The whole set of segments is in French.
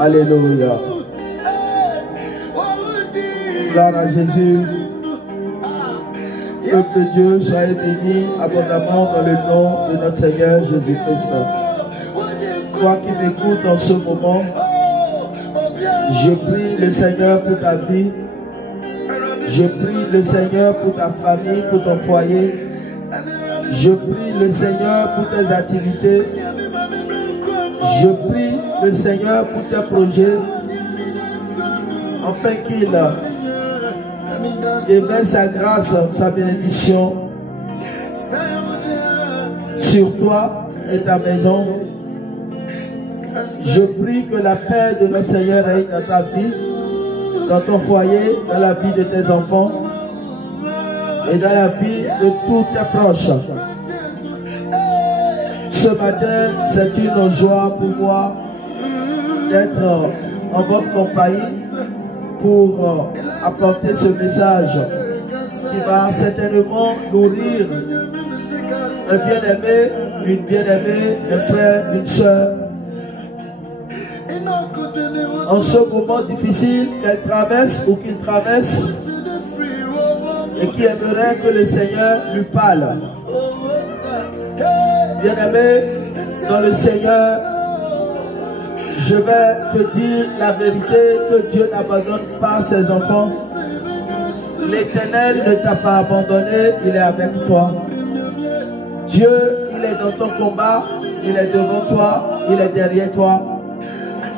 Alléluia. Gloire à Jésus. Peuple de Dieu, soyez bénis abondamment dans le nom de notre Seigneur Jésus-Christ. Toi qui m'écoutes en ce moment, je prie le Seigneur pour ta vie. Je prie le Seigneur pour ta famille, pour ton foyer. Je prie le Seigneur pour tes activités. Je prie le Seigneur pour tes projets, afin qu'il déverse sa grâce, sa bénédiction sur toi et ta maison. Je prie que la paix de notre Seigneur règne dans ta vie, dans ton foyer, dans la vie de tes enfants et dans la vie de tous tes proches. Ce matin, c'est une joie pour moi d'être en votre compagnie pour apporter ce message qui va certainement nourrir un bien-aimé, une bien-aimée, un frère, une soeur. En ce moment difficile qu'elle traverse ou qu'il traverse et qui aimerait que le Seigneur lui parle. Bien-aimé, dans le Seigneur, je vais te dire la vérité que Dieu n'abandonne pas ses enfants. L'Éternel ne t'a pas abandonné, il est avec toi. Dieu, il est dans ton combat, il est devant toi, il est derrière toi.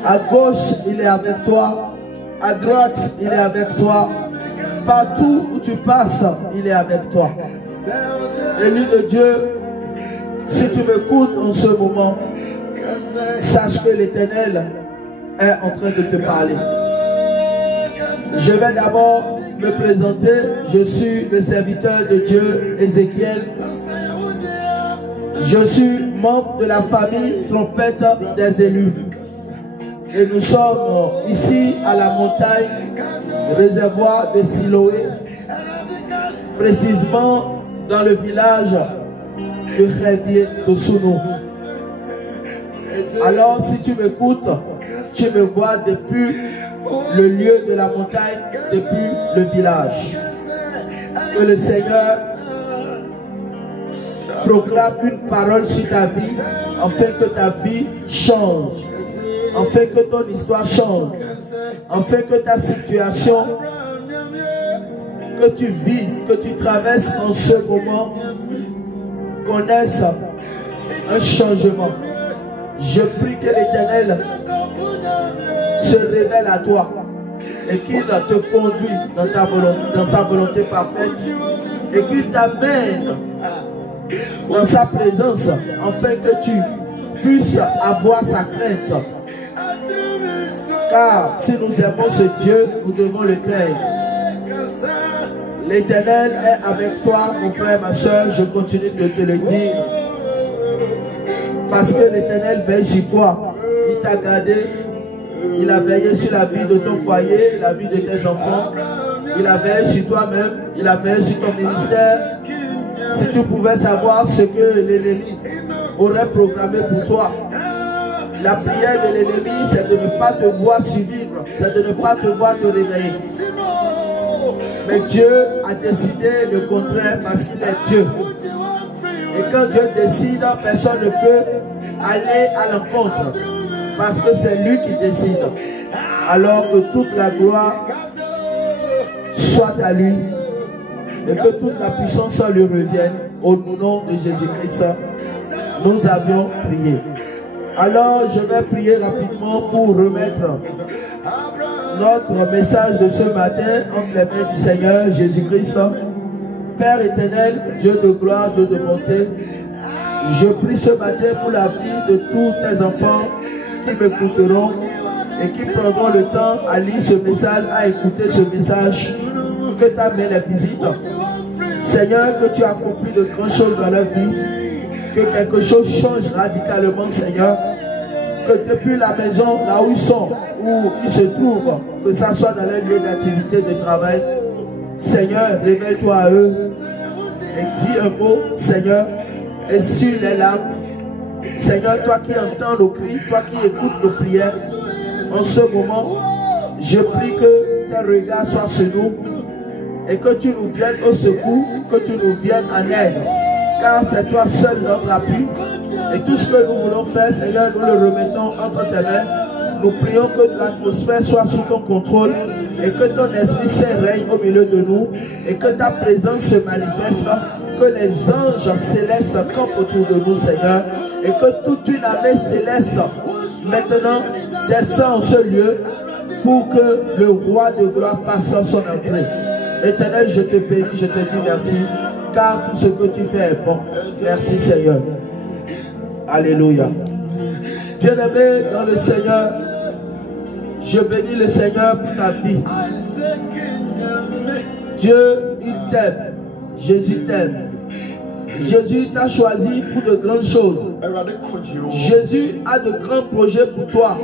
À gauche, il est avec toi. À droite, il est avec toi. Partout où tu passes, il est avec toi. Élu de Dieu, si tu m'écoutes en ce moment, sache que l'Éternel est en train de te parler. Je vais d'abord me présenter. Je suis le serviteur de Dieu, Ézéchiel. Je suis membre de la famille Trompette des élus. Et nous sommes ici à la montagne, réservoir de Siloé, précisément dans le village de Rédier de Sounou. Alors si tu m'écoutes, tu me vois depuis le lieu de la montagne, depuis le village. Que le Seigneur proclame une parole sur ta vie, afin que ta vie change, afin que ton histoire change, afin que ta situation que tu vis, que tu traverses en ce moment, connaisse un changement. Je prie que l'Éternel se révèle à toi et qu'il te conduise dans sa volonté parfaite et qu'il t'amène dans sa présence afin que tu puisses avoir sa crainte. Car si nous aimons ce Dieu, nous devons le craindre. L'Éternel est avec toi, mon frère, ma soeur, je continue de te le dire. Parce que l'Éternel veille sur toi. Il t'a gardé. Il a veillé sur la vie de ton foyer, la vie de tes enfants. Il a veillé sur toi-même. Il a veillé sur ton ministère. Si tu pouvais savoir ce que l'ennemi aurait programmé pour toi. La prière de l'ennemi, c'est de ne pas te voir survivre. C'est de ne pas te voir te réveiller. Mais Dieu a décidé le contraire parce qu'il est Dieu. Et quand Dieu décide, personne ne peut aller à l'encontre. Parce que c'est lui qui décide. Alors que toute la gloire soit à lui. Et que toute la puissance lui revienne. Au nom de Jésus-Christ, nous avions prié. Alors je vais prier rapidement pour remettre notre message de ce matin entre les mains du Seigneur Jésus-Christ. Père éternel, Dieu de gloire, Dieu de bonté, je prie ce matin pour la vie de tous tes enfants qui m'écouteront et qui prendront le temps à lire ce message, à écouter ce message, que ta main les visite. Seigneur, que tu as accompli de grandes choses dans leur vie, que quelque chose change radicalement, Seigneur, que depuis la maison, là où ils sont, où ils se trouvent, que ça soit dans leur lieu d'activité, de travail, Seigneur, révèle-toi à eux et dis un mot, Seigneur, et sur les larmes, Seigneur, toi qui entends nos cris, toi qui écoutes nos prières, en ce moment, je prie que tes regards soient sur nous et que tu nous viennes au secours, que tu nous viennes en aide. Car c'est toi seul notre appui. Et tout ce que nous voulons faire, Seigneur, nous le remettons entre tes mains. Nous prions que l'atmosphère soit sous ton contrôle et que ton Esprit Saint règne au milieu de nous et que ta présence se manifeste, que les anges célestes campent autour de nous, Seigneur, et que toute une armée céleste maintenant descend en ce lieu pour que le roi de gloire fasse son entrée. Éternel, je te bénis, je te dis merci, car tout ce que tu fais est bon. Merci, Seigneur. Alléluia. Bien-aimé dans le Seigneur, je bénis le Seigneur pour ta vie. Dieu, il t'aime. Jésus t'aime. Jésus t'a choisi pour de grandes choses. Jésus a de grands projets pour toi.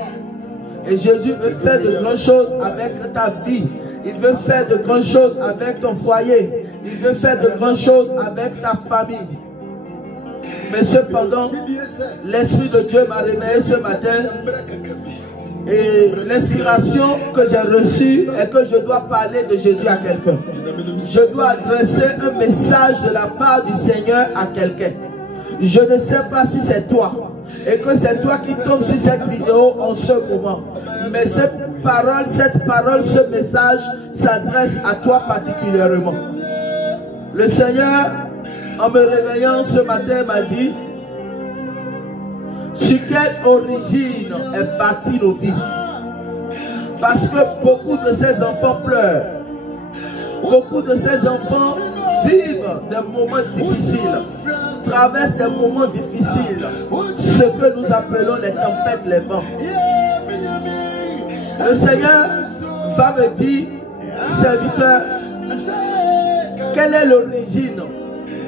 Et Jésus veut faire de grandes choses avec ta vie. Il veut faire de grandes choses avec ton foyer. Il veut faire de grandes choses avec ta famille. Mais cependant, l'Esprit de Dieu m'a réveillé ce matin. Et l'inspiration que j'ai reçue est que je dois parler de Jésus à quelqu'un. Je dois adresser un message de la part du Seigneur à quelqu'un. Je ne sais pas si c'est toi. Et que c'est toi qui tombes sur cette vidéo en ce moment. Mais cette parole, ce message s'adresse à toi particulièrement. Le Seigneur, en me réveillant ce matin, m'a dit: sur quelle origine est bâtie nos vies? Parce que beaucoup de ces enfants pleurent. Beaucoup de ces enfants vivent des moments difficiles, traversent des moments difficiles, ce que nous appelons les tempêtes, les vents. Le Seigneur va me dire: serviteur, quelle est l'origine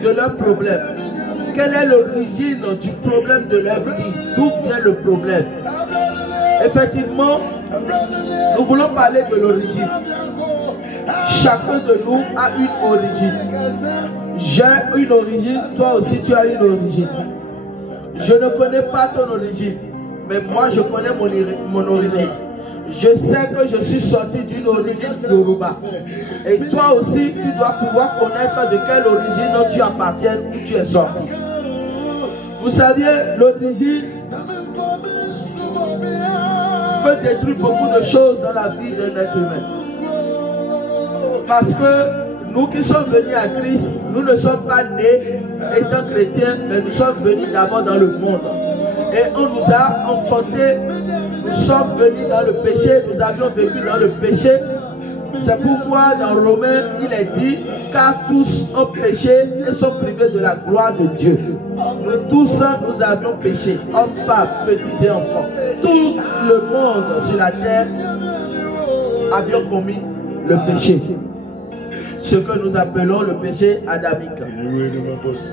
de leur problème? Quelle est l'origine du problème de leur vie? D'où vient le problème? Effectivement, nous voulons parler de l'origine. Chacun de nous a une origine. J'ai une origine, toi aussi tu as une origine. Je ne connais pas ton origine, mais moi je connais mon origine. Je sais que je suis sorti d'une origine Yoruba. Et toi aussi, tu dois pouvoir connaître de quelle origine tu appartiens, où tu es sorti. Vous saviez, l'origine peut détruire beaucoup de choses dans la vie d'un être humain. Parce que nous qui sommes venus à Christ, nous ne sommes pas nés étant chrétiens, mais nous sommes venus d'abord dans le monde. Et on nous a enfantés, nous sommes venus dans le péché, nous avions vécu dans le péché. C'est pourquoi dans Romains, il est dit: car tous ont péché et sont privés de la gloire de Dieu. Nous tous, nous avions péché, hommes, femmes, petits et enfants. Tout le monde sur la terre avions commis le péché. Ce que nous appelons le péché adamique.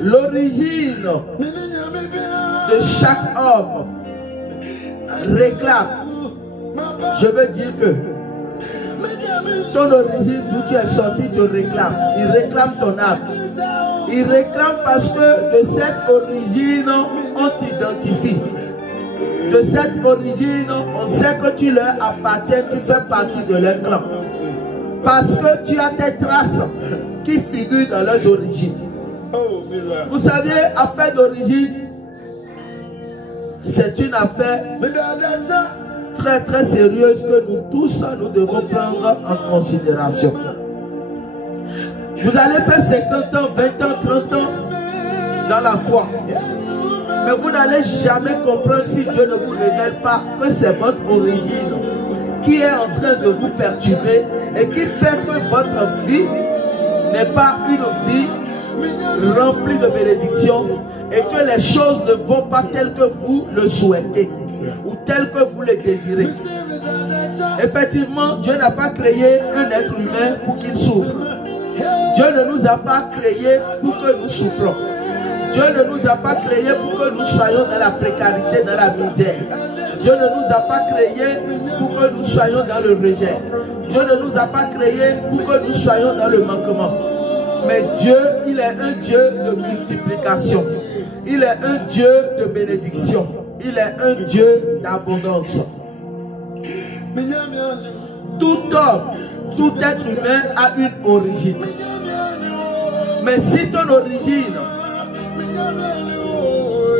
L'origine de chaque homme réclame. Je veux dire que ton origine, d'où tu es sorti, te réclame. Il réclame ton âme. Il réclame parce que de cette origine, on t'identifie. De cette origine, on sait que tu leur appartiens, tu fais partie de leur clan. Parce que tu as tes traces qui figurent dans leurs origines. Vous savez, affaire d'origine, c'est une affaire très très sérieuse que nous tous, nous devons prendre en considération. Vous allez faire 50 ans, 20 ans, 30 ans dans la foi. Mais vous n'allez jamais comprendre si Dieu ne vous révèle pas que c'est votre origine qui est en train de vous perturber et qui fait que votre vie n'est pas une vie remplie de bénédictions et que les choses ne vont pas telles que vous le souhaitez ou telles que vous le désirez. Effectivement, Dieu n'a pas créé un être humain pour qu'il souffre. Dieu ne nous a pas créés pour que nous souffrons. Dieu ne nous a pas créés pour que nous soyons dans la précarité, dans la misère. Dieu ne nous a pas créés pour que nous soyons dans le rejet. Dieu ne nous a pas créés pour que nous soyons dans le manquement. Mais Dieu, il est un Dieu de multiplication. Il est un Dieu de bénédiction. Il est un Dieu d'abondance. Tout homme, tout être humain a une origine. Mais si ton origine,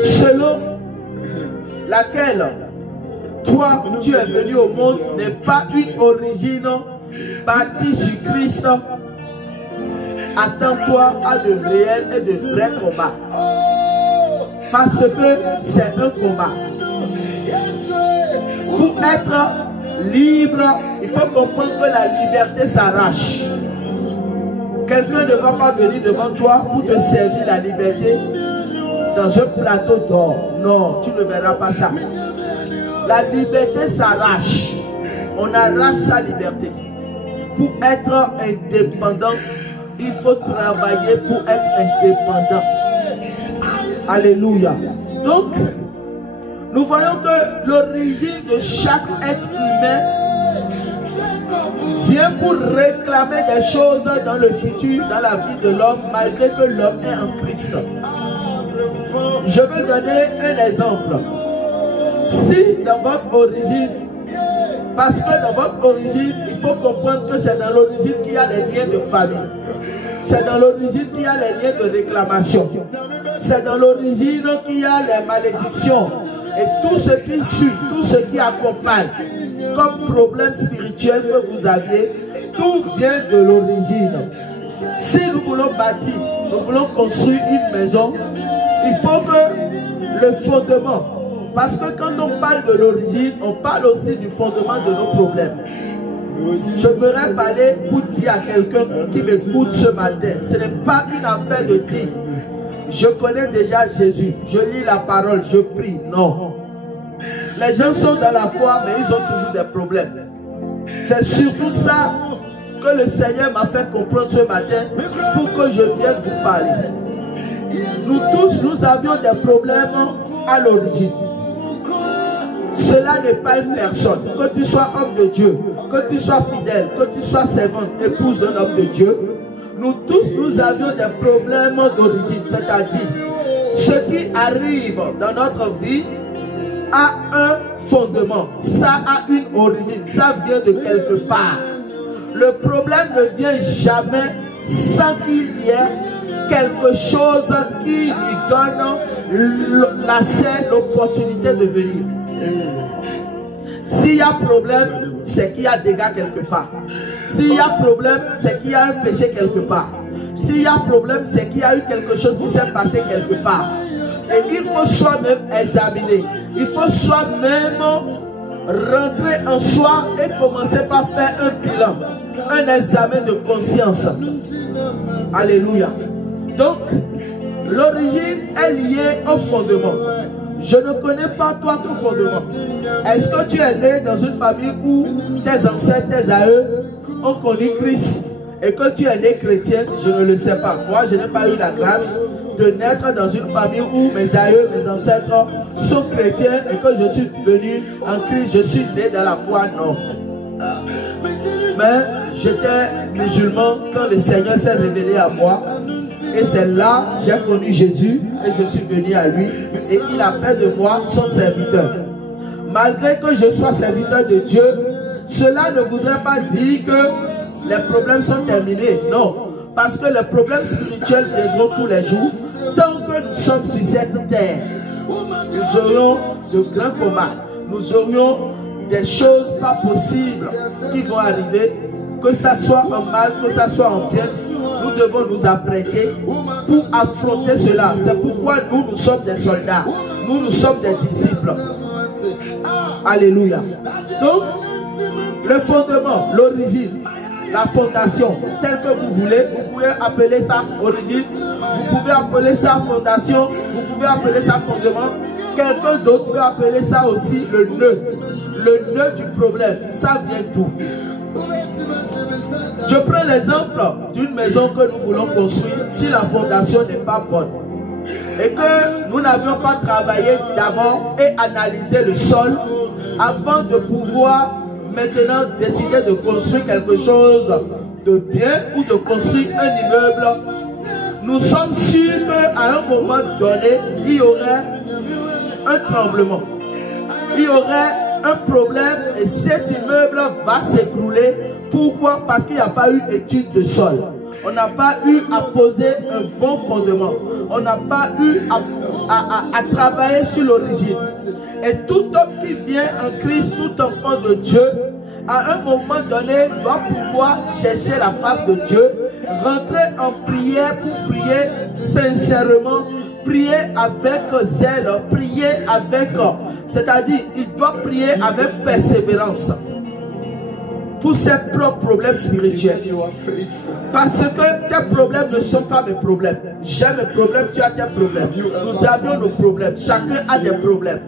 selon laquelle toi tu es venu au monde, n'est pas une origine bâtie sur Christ, attends-toi à de réels et de vrais combats. Parce que c'est un combat. Pour être libre, il faut comprendre que la liberté s'arrache. Quelqu'un ne va pas venir devant toi pour te servir la liberté dans un plateau d'or. Non, tu ne verras pas ça. La liberté s'arrache. On arrache sa liberté. Pour être indépendant, il faut travailler pour être indépendant. Alléluia. Donc, nous voyons que l'origine de chaque être humain vient pour réclamer des choses dans le futur, dans la vie de l'homme, malgré que l'homme est en Christ. Je vais donner un exemple. Si dans votre origine, parce que dans votre origine, il faut comprendre que c'est dans l'origine qu'il y a les liens de famille. C'est dans l'origine qu'il y a les liens de réclamation. C'est dans l'origine qu'il y a les malédictions. Et tout ce qui suit, tout ce qui accompagne comme problème spirituel que vous aviez, tout vient de l'origine. Si nous voulons bâtir, nous voulons construire une maison, il faut que le fondement, parce que quand on parle de l'origine, on parle aussi du fondement de nos problèmes. Je voudrais parler pour dire à quelqu'un qui m'écoute ce matin, ce n'est pas une affaire de dire je connais déjà Jésus, je lis la parole, je prie. Non. Les gens sont dans la foi, mais ils ont toujours des problèmes. C'est surtout ça que le Seigneur m'a fait comprendre ce matin pour que je vienne vous parler. Nous tous, nous avions des problèmes à l'origine. Cela n'est pas une personne. Que tu sois homme de Dieu, que tu sois fidèle, que tu sois servante, épouse d'un homme de Dieu, nous tous, nous avions des problèmes d'origine. C'est-à-dire, ce qui arrive dans notre vie a un fondement. Ça a une origine. Ça vient de quelque part. Le problème ne vient jamais sans qu'il y ait quelque chose qui lui donne l'accès, l'opportunité de venir. S'il y a problème, c'est qu'il y a dégâts quelque part. S'il y a problème, c'est qu'il y a un péché quelque part. S'il y a problème, c'est qu'il y a eu quelque chose qui s'est passé quelque part. Et il faut soi-même examiner. Il faut soi-même rentrer en soi et commencer par faire un bilan, un examen de conscience. Alléluia. Donc, l'origine est liée au fondement. Je ne connais pas toi ton fondement. Est-ce que tu es né dans une famille où tes ancêtres, tes aïeux ont connu Christ et que tu es né chrétien? Je ne le sais pas. Moi, je n'ai pas eu la grâce de naître dans une famille où mes aïeux, mes ancêtres sont chrétiens et que je suis venu en Christ, je suis né dans la foi. Non. Mais j'étais musulman quand le Seigneur s'est révélé à moi. Et c'est là que j'ai connu Jésus et je suis venu à lui. Et il a fait de moi son serviteur. Malgré que je sois serviteur de Dieu, cela ne voudrait pas dire que les problèmes sont terminés. Non. Parce que les problèmes spirituels viendront tous les jours. Tant que nous sommes sur cette terre, nous aurions de grands combats. Nous aurions des choses pas possibles qui vont arriver. Que ça soit en mal, que ça soit en bien, nous devons nous apprêter pour affronter cela. C'est pourquoi nous sommes des soldats. Nous sommes des disciples. Alléluia. Donc, le fondement, l'origine, la fondation, tel que vous voulez, vous pouvez appeler ça origine, vous pouvez appeler ça fondation, vous pouvez appeler ça fondement. Quelqu'un d'autre peut appeler ça aussi le nœud. Le nœud du problème, ça vient d'où? Je prends l'exemple d'une maison que nous voulons construire si la fondation n'est pas bonne et que nous n'avions pas travaillé d'abord et analysé le sol avant de pouvoir maintenant décider de construire quelque chose de bien ou de construire un immeuble. nous sommes sûrs qu'à un moment donné, il y aurait un tremblement. Il y aurait un problème et cet immeuble va s'écrouler. Pourquoi? Parce qu'il n'y a pas eu étude de sol. On n'a pas eu à poser un bon fondement. On n'a pas eu à travailler sur l'origine. Et tout homme qui vient en Christ, tout enfant de Dieu, à un moment donné, doit pouvoir chercher la face de Dieu, rentrer en prière pour prier sincèrement, prier avec zèle, prier avec, c'est-à-dire, il doit prier avec persévérance pour ses propres problèmes spirituels. Parce que tes problèmes ne sont pas mes problèmes. J'ai mes problèmes, tu as tes problèmes. Nous avions nos problèmes. Chacun a des problèmes.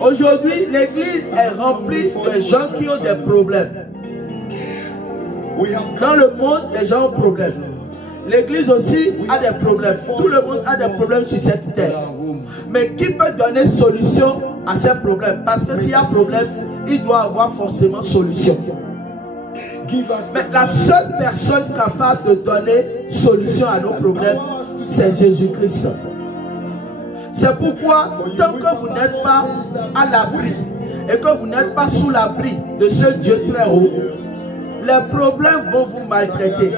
Aujourd'hui, l'église est remplie de gens qui ont des problèmes. Dans le monde, les gens ont des problèmes. L'église aussi a des problèmes. Tout le monde a des problèmes sur cette terre. Mais qui peut donner solution à ces problèmes? Parce que s'il y a problème, il doit avoir forcément solution. Mais la seule personne capable de donner solution à nos problèmes, c'est Jésus-Christ. C'est pourquoi, tant que vous n'êtes pas à l'abri et que vous n'êtes pas sous l'abri de ce Dieu très haut, les problèmes vont vous maltraiter.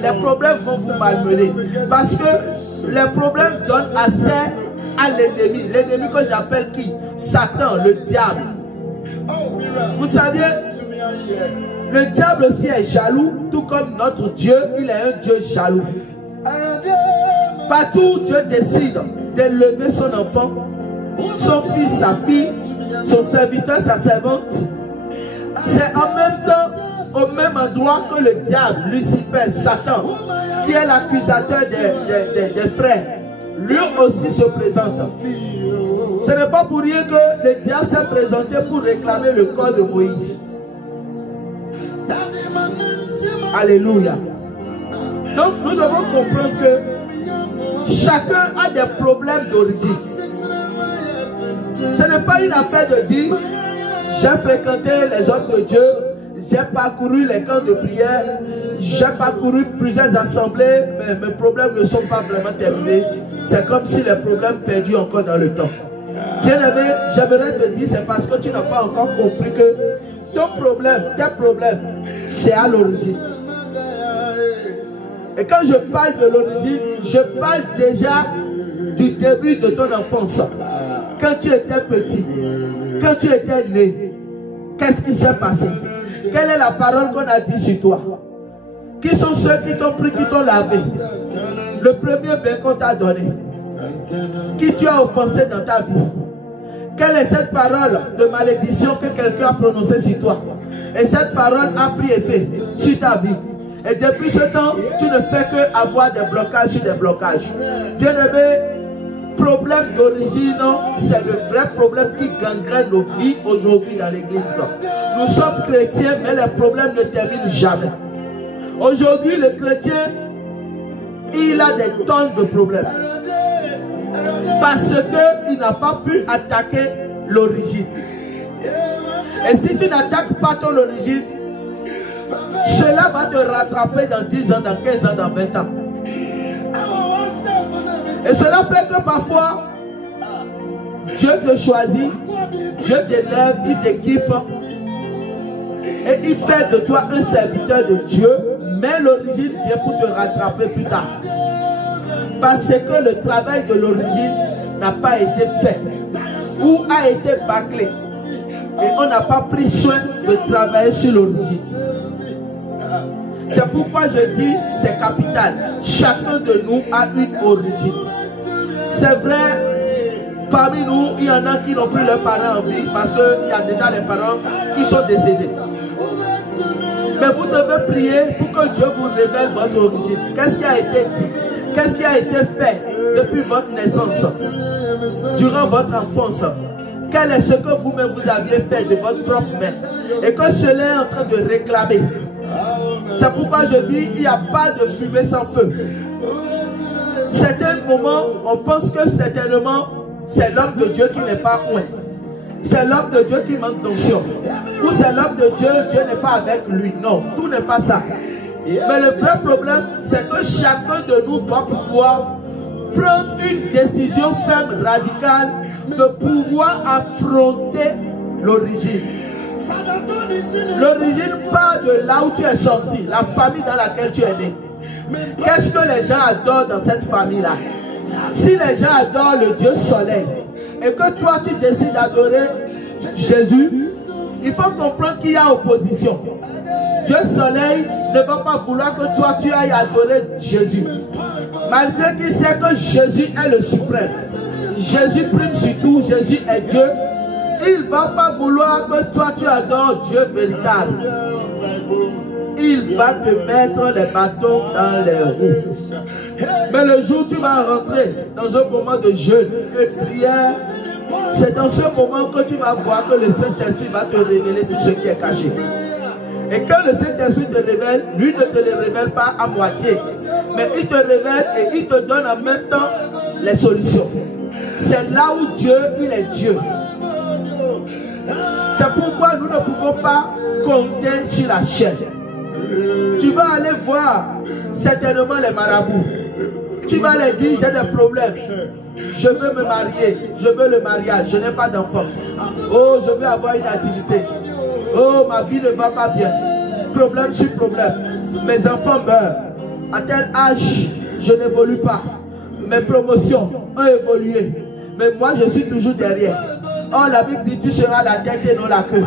Les problèmes vont vous malmener. Parce que les problèmes donnent accès à l'ennemi. L'ennemi que j'appelle qui? Satan, le diable. Vous savez, le diable aussi est jaloux, tout comme notre Dieu, il est un Dieu jaloux. Partout où Dieu décide d'élever son enfant, son fils, sa fille, son serviteur, sa servante, c'est en même temps, au même endroit que le diable, Lucifer, Satan, qui est l'accusateur des frères, lui aussi se présente. Ce n'est pas pour rien que le diable s'est présenté pour réclamer le corps de Moïse. Alléluia. Donc nous devons comprendre que chacun a des problèmes d'origine. Ce n'est pas une affaire de dire j'ai fréquenté les œuvres de Dieu, j'ai parcouru les camps de prière, j'ai parcouru plusieurs assemblées, mais mes problèmes ne sont pas vraiment terminés. C'est comme si les problèmes perdus encore dans le temps. Bien-aimé, j'aimerais te dire, c'est parce que tu n'as pas encore compris que ton problème, tes problèmes, c'est à l'origine. Et quand je parle de l'origine, je parle déjà du début de ton enfance. Quand tu étais petit, quand tu étais né, qu'est-ce qui s'est passé? Quelle est la parole qu'on a dit sur toi? Qui sont ceux qui t'ont pris, qui t'ont lavé? Le premier bien qu'on t'a donné. Qui tu as offensé dans ta vie? Quelle est cette parole de malédiction que quelqu'un a prononcée sur toi? Et cette parole a pris effet sur ta vie. Et depuis ce temps, tu ne fais que avoir des blocages sur des blocages. Bien-aimé, problème d'origine, c'est le vrai problème qui gangrène nos vies aujourd'hui dans l'église. Nous sommes chrétiens, mais les problèmes ne terminent jamais. Aujourd'hui, le chrétien, il a des tonnes de problèmes. Parce qu'il n'a pas pu attaquer l'origine. Et si tu n'attaques pas ton origine, cela va te rattraper dans 10 ans, dans 15 ans, dans 20 ans. Et cela fait que parfois, Dieu te choisit, Dieu t'élève, il t'équipe, et il fait de toi un serviteur de Dieu, mais l'origine vient pour te rattraper plus tard. Parce que le travail de l'origine n'a pas été fait, ou a été bâclé. Et on n'a pas pris soin de travailler sur l'origine. C'est pourquoi je dis, c'est capital. Chacun de nous a une origine. C'est vrai, parmi nous, il y en a qui n'ont plus leurs parents en vie parce qu'il y a déjà les parents qui sont décédés. Mais vous devez prier pour que Dieu vous révèle votre origine. Qu'est-ce qui a été dit? Qu'est-ce qui a été fait depuis votre naissance, durant votre enfance? Quel est ce que vous-même vous aviez fait de votre propre main? Et que cela est en train de réclamer. C'est pourquoi je dis, il n'y a pas de fumée sans feu. Certains moments, on pense que certainement, c'est l'homme de Dieu qui n'est pas loin. C'est l'homme de Dieu qui manque d'onction. Ou c'est l'homme de Dieu, Dieu n'est pas avec lui. Non, tout n'est pas ça. Mais le vrai problème, c'est que chacun de nous doit pouvoir prendre une décision ferme, radicale, de pouvoir affronter l'origine. L'origine part de là où tu es sorti, la famille dans laquelle tu es né. Qu'est-ce que les gens adorent dans cette famille-là? Si les gens adorent le Dieu soleil et que toi tu décides d'adorer Jésus, il faut comprendre qu'il y a opposition. Dieu soleil ne va pas vouloir que toi tu ailles adorer Jésus. Malgré qu'il sait que Jésus est le suprême. Jésus prime sur tout, Jésus est Dieu. Il ne va pas vouloir que toi tu adores Dieu véritable. Il va te mettre les bâtons dans les roues. Mais le jour où tu vas rentrer dans un moment de jeûne et prière, c'est dans ce moment que tu vas voir que le Saint-Esprit va te révéler tout ce qui est caché. Et quand le Saint-Esprit te révèle, lui ne te le révèle pas à moitié. Mais il te révèle et il te donne en même temps les solutions. C'est là où Dieu, il est Dieu. C'est pourquoi nous ne pouvons pas compter sur la chair. Tu vas aller voir certainement les marabouts. Tu vas leur dire, j'ai des problèmes. Je veux me marier. Je veux le mariage. Je n'ai pas d'enfant. Oh, je veux avoir une activité. Oh, ma vie ne va pas bien. Problème sur problème. Mes enfants meurent. À tel âge, je n'évolue pas. Mes promotions ont évolué. Mais moi, je suis toujours derrière. Oh, la Bible dit, tu seras la tête et non la queue.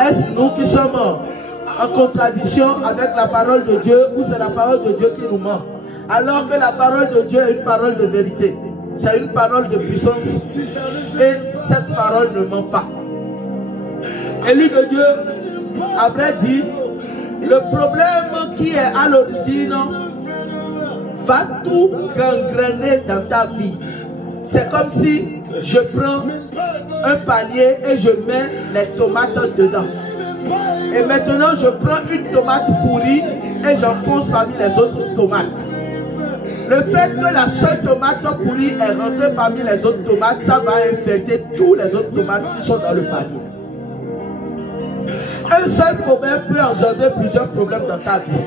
Est-ce nous qui sommes en contradiction avec la parole de Dieu ou c'est la parole de Dieu qui nous ment? Alors que la parole de Dieu est une parole de vérité. C'est une parole de puissance. Et cette parole ne ment pas. Élu de Dieu, à vrai dire, le problème qui est à l'origine va tout gangrener dans ta vie. C'est comme si je prends un panier et je mets les tomates dedans. Et maintenant je prends une tomate pourrie et j'enfonce parmi les autres tomates. Le fait que la seule tomate pourrie est rentrée parmi les autres tomates, ça va infecter tous les autres tomates qui sont dans le panier. Un seul problème peut engendrer plusieurs problèmes dans ta vie.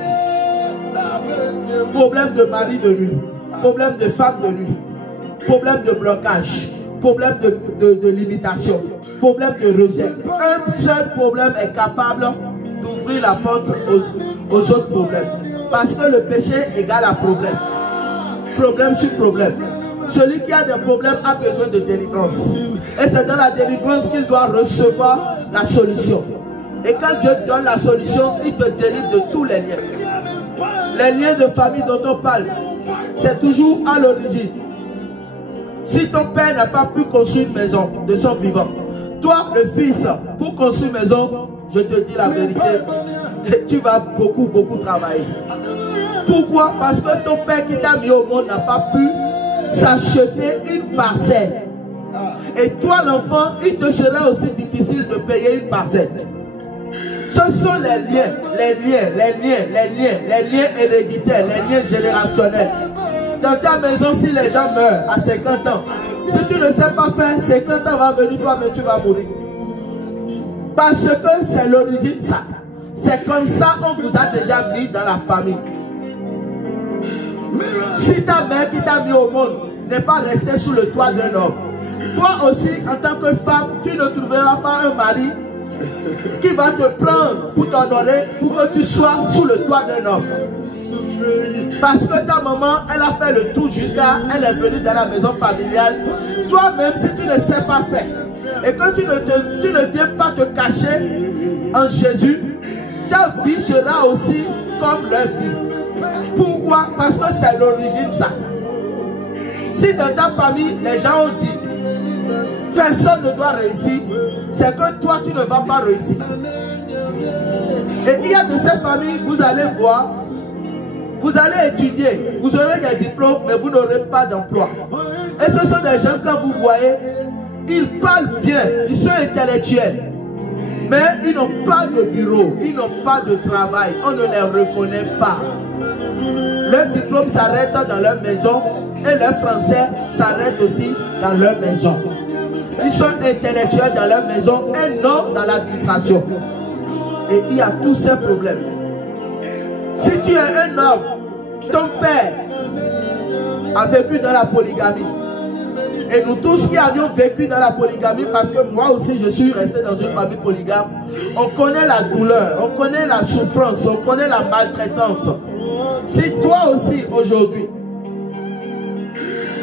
Problème de mari de nuit, problème de femme de nuit, problème de blocage, problème de limitation, problème de rejet. Un seul problème est capable d'ouvrir la porte aux autres problèmes. Parce que le péché égale à problème. Problème sur problème. Celui qui a des problèmes a besoin de délivrance. Et c'est dans la délivrance qu'il doit recevoir la solution. Et quand Dieu donne la solution, il te délivre de tous les liens. Les liens de famille dont on parle, c'est toujours à l'origine. Si ton père n'a pas pu construire une maison de son vivant, toi le fils, pour construire une maison, je te dis la vérité, tu vas beaucoup travailler. Pourquoi? Parce que ton père qui t'a mis au monde n'a pas pu s'acheter une parcelle. Et toi l'enfant, il te sera aussi difficile de payer une parcelle. Ce sont les liens héréditaires, les liens générationnels. Dans ta maison, si les gens meurent à 50 ans, si tu ne sais pas faire, 50 ans va venir, toi-même tu vas mourir. Parce que c'est l'origine ça. C'est comme ça qu'on vous a déjà mis dans la famille. Si ta mère qui t'a mis au monde n'est pas restée sous le toit d'un homme, toi aussi en tant que femme, tu ne trouveras pas un mari qui va te prendre pour t'honorer, pour que tu sois sous le toit d'un homme. Parce que ta maman, elle a fait le tour jusqu'à, elle est venue dans la maison familiale. Toi-même, si tu ne sais pas faire, et que tu ne viens pas te cacher en Jésus, ta vie sera aussi comme leur vie. Pourquoi? Parce que c'est l'origine ça. Si dans ta famille, les gens ont dit, personne ne doit réussir, c'est que toi, tu ne vas pas réussir. Et il y a de ces familles, vous allez voir, vous allez étudier, vous aurez des diplômes, mais vous n'aurez pas d'emploi. Et ce sont des gens, quand vous voyez, ils parlent bien, ils sont intellectuels, mais ils n'ont pas de bureau, ils n'ont pas de travail, on ne les reconnaît pas. Leur diplôme s'arrête dans leur maison et leur français s'arrête aussi dans leur maison. Ils sont intellectuels dans leur maison et non dans l'administration. Et il y a tous ces problèmes. Si tu es un homme, ton père a vécu dans la polygamie. Et nous tous qui avions vécu dans la polygamie, parce que moi aussi je suis resté dans une famille polygame, on connaît la douleur, on connaît la souffrance, on connaît la maltraitance. Si toi aussi aujourd'hui,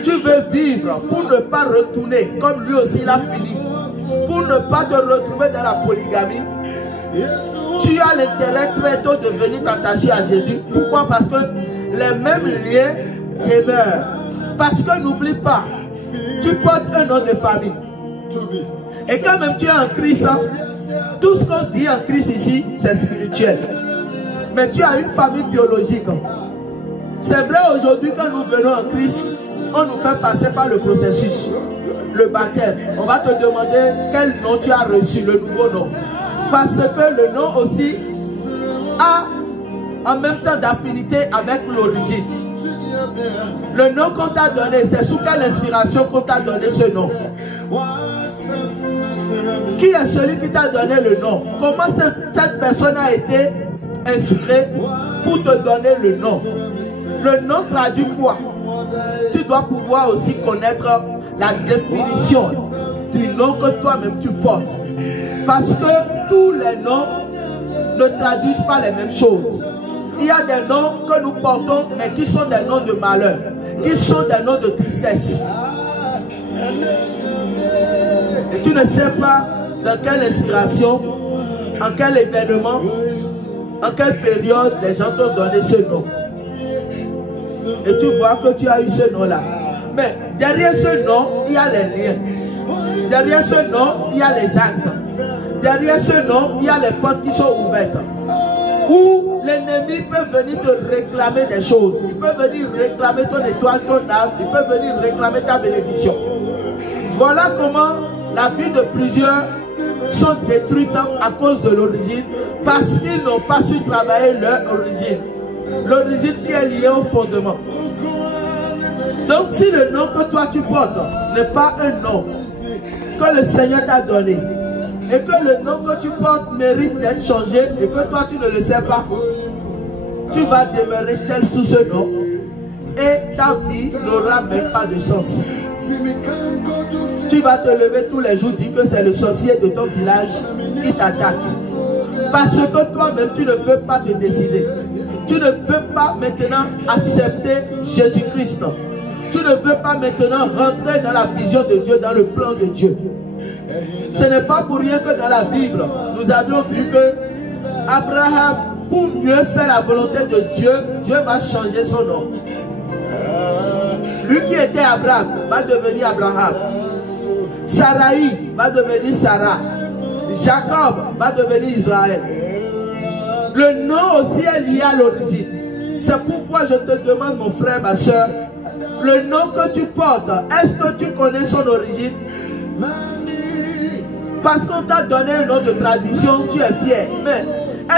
tu veux vivre pour ne pas retourner comme lui aussi il a fini, pour ne pas te retrouver dans la polygamie, tu as l'intérêt très tôt de venir t'attacher à Jésus. Pourquoi? Parce que les mêmes liens demeurent. Parce que n'oublie pas, tu portes un nom de famille. Et quand même tu es en Christ, hein, tout ce qu'on dit en Christ ici, c'est spirituel. Mais tu as une famille biologique. C'est vrai aujourd'hui quand nous venons en Christ, on nous fait passer par le processus, le baptême. On va te demander quel nom tu as reçu, le nouveau nom. Parce que le nom aussi a en même temps d'affinité avec l'origine. Le nom qu'on t'a donné, c'est sous quelle inspiration qu'on t'a donné ce nom? Qui est celui qui t'a donné le nom? Comment cette personne a été inspirée pour te donner le nom? Le nom traduit quoi? Tu dois pouvoir aussi connaître la définition du nom que toi-même tu portes. Parce que tous les noms ne traduisent pas les mêmes choses. Il y a des noms que nous portons, mais qui sont des noms de malheur, qui sont des noms de tristesse. Et tu ne sais pas dans quelle inspiration, en quel événement, en quelle période les gens t'ont donné ce nom. Et tu vois que tu as eu ce nom-là. Mais derrière ce nom, il y a les liens. Derrière ce nom, il y a les actes. Derrière ce nom, il y a les portes qui sont ouvertes. Où l'ennemi peut venir te réclamer des choses. Il peut venir réclamer ton étoile, ton âme. Il peut venir réclamer ta bénédiction. Voilà comment la vie de plusieurs sont détruites à cause de l'origine. Parce qu'ils n'ont pas su travailler leur origine. L'origine qui est liée au fondement. Donc si le nom que toi tu portes n'est pas un nom que le Seigneur t'a donné, et que le nom que tu portes mérite d'être changé, et que toi tu ne le sais pas, tu vas demeurer tel sous ce nom, et ta vie n'aura même pas de sens. Tu vas te lever tous les jours, dire que c'est le sorcier de ton village qui t'attaque. Parce que toi-même tu ne veux pas te décider. Tu ne veux pas maintenant accepter Jésus-Christ. Tu ne veux pas maintenant rentrer dans la vision de Dieu, dans le plan de Dieu. Ce n'est pas pour rien que dans la Bible, nous avions vu que Abraham, pour mieux faire la volonté de Dieu, Dieu va changer son nom. Lui qui était Abraham va devenir Abraham. Saraï va devenir Sarah. Jacob va devenir Israël. Le nom aussi est lié à l'origine. C'est pourquoi je te demande, mon frère, ma soeur, le nom que tu portes, est-ce que tu connais son origine? Parce qu'on t'a donné un nom de tradition, tu es fier. Mais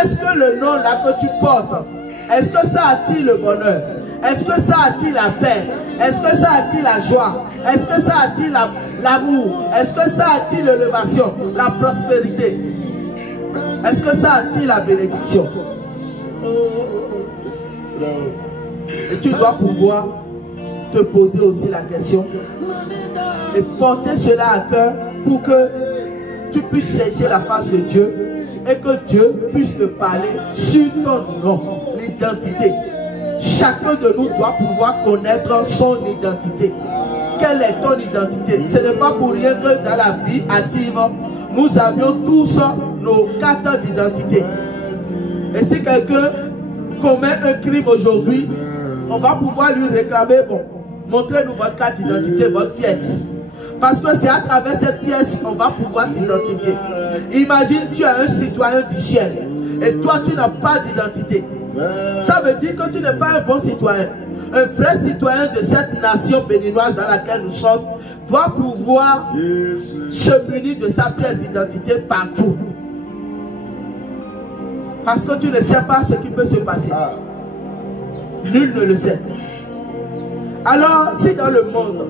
est-ce que le nom là que tu portes, est-ce que ça attire le bonheur? Est-ce que ça attire la paix? Est-ce que ça attire la joie? Est-ce que ça attire l'amour? Est-ce que ça attire l'élévation, la prospérité? Est-ce que ça attire la bénédiction? Et tu dois pouvoir te poser aussi la question et porter cela à cœur pour que tu puisses chercher la face de Dieu et que Dieu puisse te parler sur ton nom, l'identité. Chacun de nous doit pouvoir connaître son identité. Quelle est ton identité? Ce n'est pas pour rien que dans la vie active, nous avions tous nos cartes d'identité. Et si quelqu'un commet un crime aujourd'hui, on va pouvoir lui réclamer, bon, montrez-nous votre carte d'identité, votre pièce. Parce que c'est à travers cette pièce qu'on va pouvoir t'identifier. Imagine, tu es un citoyen du ciel et toi, tu n'as pas d'identité. Ça veut dire que tu n'es pas un bon citoyen. Un vrai citoyen de cette nation béninoise dans laquelle nous sommes doit pouvoir se munir de sa pièce d'identité partout. Parce que tu ne sais pas ce qui peut se passer. Nul ne le sait. Alors, si dans le monde,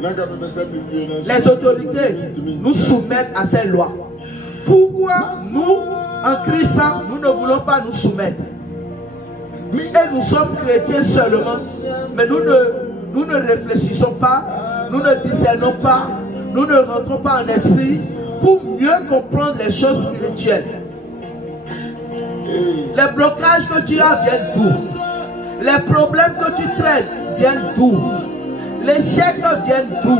les autorités nous soumettent à ces lois, pourquoi nous, en Christ, nous ne voulons pas nous soumettre? Et nous sommes chrétiens seulement. Mais nous ne réfléchissons pas, nous ne discernons pas, nous ne rentrons pas en esprit pour mieux comprendre les choses spirituelles. Les blocages que tu as viennent d'où? Les problèmes que tu traites viennent d'où? L'échec vient d'où?